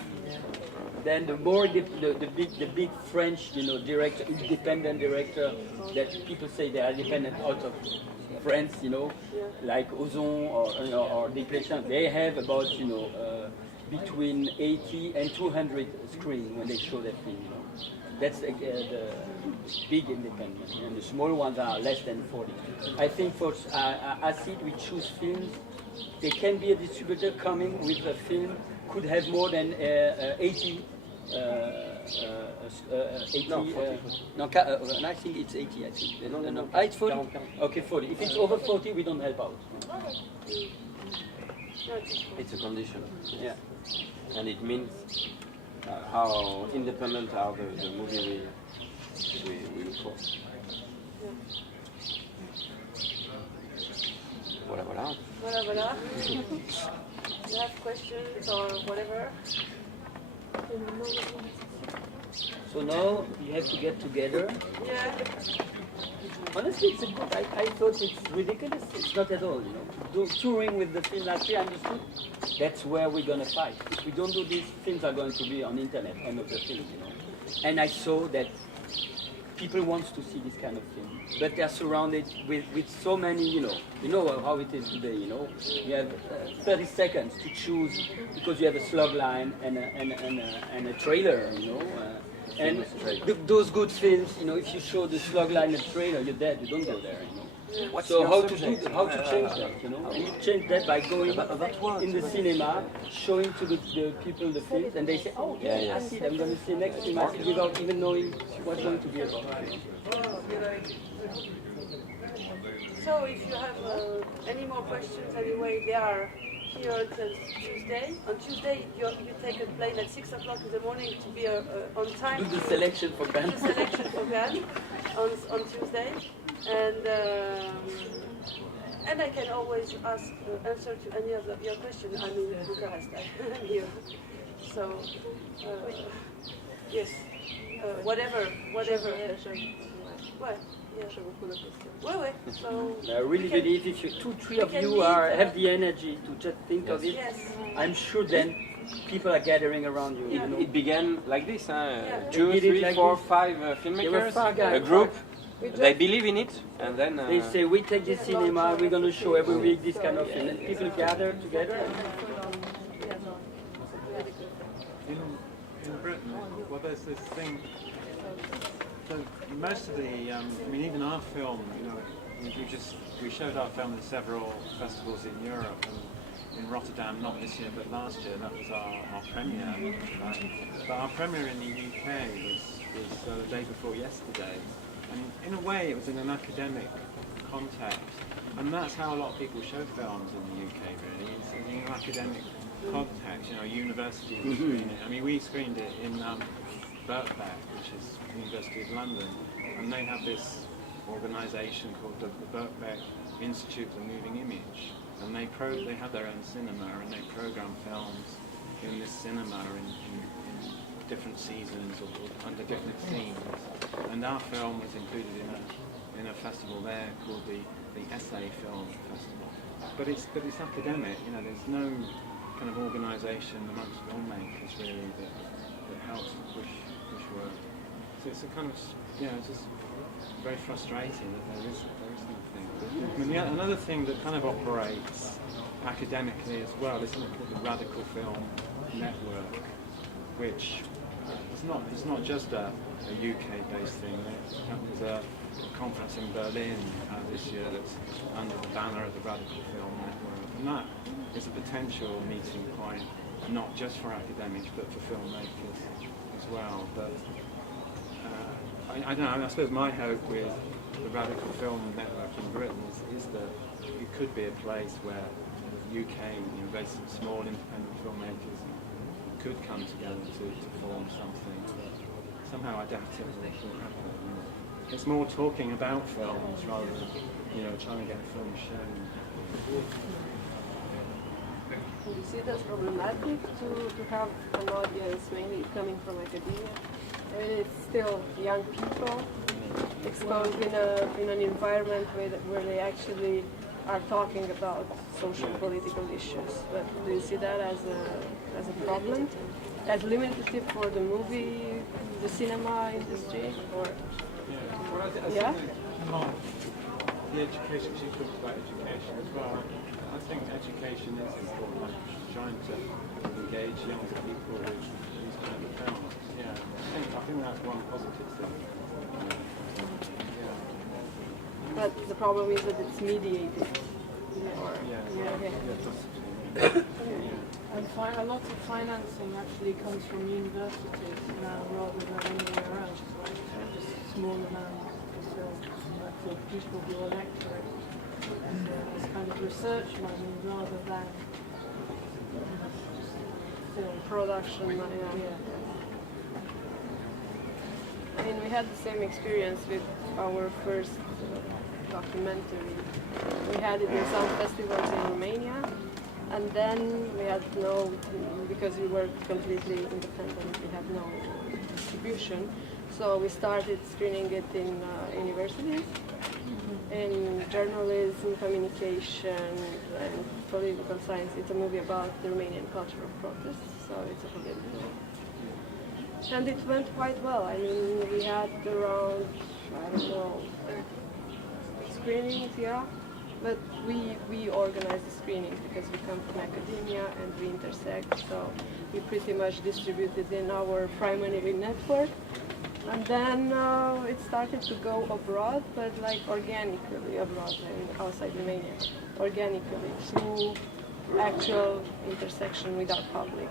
Then the more the big French, you know, director, independent director that people say they are independent out of France, you know, like Ozon or Desplechin, they have about, you know, between 80 and 200 screens when they show their film, you know. That's the big independent, and the small ones are less than 40. I think for Acid, we choose films. There can be a distributor coming with a film, could have more than 80. 80 No, 40. I think it's 80, I think. No. Ah, it's 40? Okay, 40. If it's over 40, we don't help out. It's a condition. Yeah. And it means how independent are the movie we look for. Voilà. Voilà. You have questions or whatever? So now you have to get together. Yeah. Honestly, it's a good. I thought it's ridiculous. It's not at all. You know, touring with the film last year, I understood. That's where we're gonna fight. If we don't do this, films are going to be on internet. End of the film. You know. And I saw that people want to see this kind of film, but they're surrounded with so many. You know how it is today. You know, you have 30 seconds to choose because you have a slug line and a trailer. You know. And those good films, you know, if you show the slug line and trailer, you're dead. You don't go there, you know. What's So your how subject? to change that, you know? And you change that by going in the cinema, showing to the people the films, and they say, oh, yeah, I see it. I'm going to see next film, I see it, without even knowing what's going to be about. So if you have any more questions, anyway, they are here until Tuesday. On Tuesday, you take a plane at 6 o'clock in the morning to be on time. Do the selection for Cannes. Do the selection for Cannes on Tuesday, and I can always answer to any of your questions. I'm in Bucharest. I'm here. So yes, whatever. Well, yeah. Ouais. So I really believe if you 2-3 of you have the energy to just think of it, I'm sure then people are gathering around you. You know? It began like this, Yeah. 2, They did it 3, like 4, this. 5 They were filmmakers, far guys. a group. They believe in it, and then They say we take this cinema, we're going to show every week this kind of film. And people gather together. In Britain, well, there's this thing. So most of the, I mean, even our film, you know, we showed our film in several festivals in Europe, and in Rotterdam, not this year, but last year, that was our premiere. Right? But our premiere in the UK was the day before yesterday, and in a way, it was in an academic context, and that's how a lot of people show films in the UK. Really, it's in an academic context. You know, universities screen it. I mean, we screened it in Birkbeck, which is the University of London, and they have this organisation called the Birkbeck Institute of Moving Image, and they have their own cinema, and they program films in this cinema in different seasons or under different themes. And our film was included in a festival there called the Essay Film Festival. But it's academic. You know, there's no kind of organisation amongst filmmakers really that helps push work. So it's a kind of, you know, it's just very frustrating that there is nothing. I mean, another thing that kind of operates academically as well is something called the Radical Film Network, which it's not just a UK-based thing. There's a conference in Berlin this year that's under the banner of the Radical Film Network, and that is a potential meeting point, not just for academics but for filmmakers as well. But I don't know. I suppose my hope with the Radical Film Network in Britain is that it could be a place where UK, you know, very small independent filmmakers could come together to form something. Somehow I doubt it will happen. It's more talking about films rather than, you know, trying to get a film shown. You see it as problematic to have an audience mainly coming from academia? I mean, it's still young people exposed in an environment where they actually are talking about social political issues. But do you see that as a problem? As limited for the movie, the cinema industry, or yeah? The education, she talked about education as well. I think education is important, like trying to engage young people with these kind of films. Yeah, I think that's one positive thing. Yeah. But the problem is that it's mediated. And a lot of financing actually comes from universities now rather than anywhere else, like just small amounts for people who are lecturing. It's kind of research money rather than film production money. Yeah. I mean, we had the same experience with our first documentary. We had it in some festivals in Romania, and then we had because we were completely independent, we had no distribution. So we started screening it in universities, in journalism, communication, and political science. It's a movie about the Romanian culture of protest, so it's a political. And it went quite well. I mean, we had around, I don't know, screenings, yeah. But we organize the screenings because we come from academia and we intersect, so we pretty much distributed in our primary network. And then it started to go abroad, but like organically abroad, I mean, outside Romania, organically, through actual intersection with our public.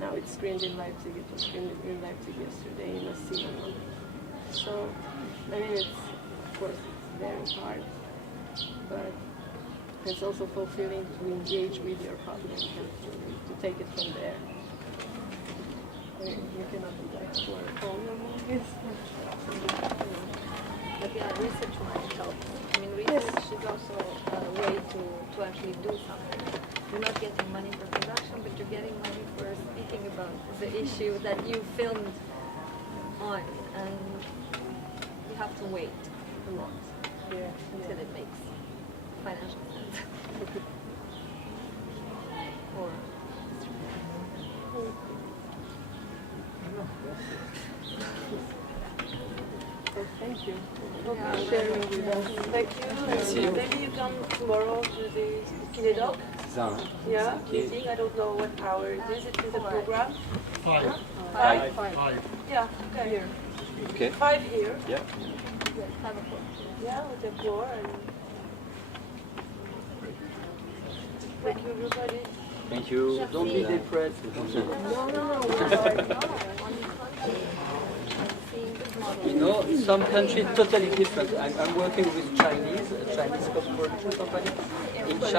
Now it's screened in Leipzig, it was screened in Leipzig yesterday in a cinema. So, I mean, of course, it's very hard, but it's also fulfilling to engage with your public and to take it from there. You cannot do that for all your movies. But yeah, research might help. I mean, research is also a way to actually do something. You're not getting money for production, but you're getting money for speaking about the issue that you filmed on, and you have to wait a lot until it makes financial sense. Or So thank you. For sharing with us. Thank you. Maybe you come tomorrow to the Kinedoc. Yeah, meeting. I don't know what hour it is. It is a program. 5. 5? Yeah, okay. Okay. 5 here. Yeah. 5 o'clock. Yeah, with the floor. And thank you, everybody. Thank you. Don't be depressed. You know, some countries totally different. I'm working with a Chinese corporation company. In China,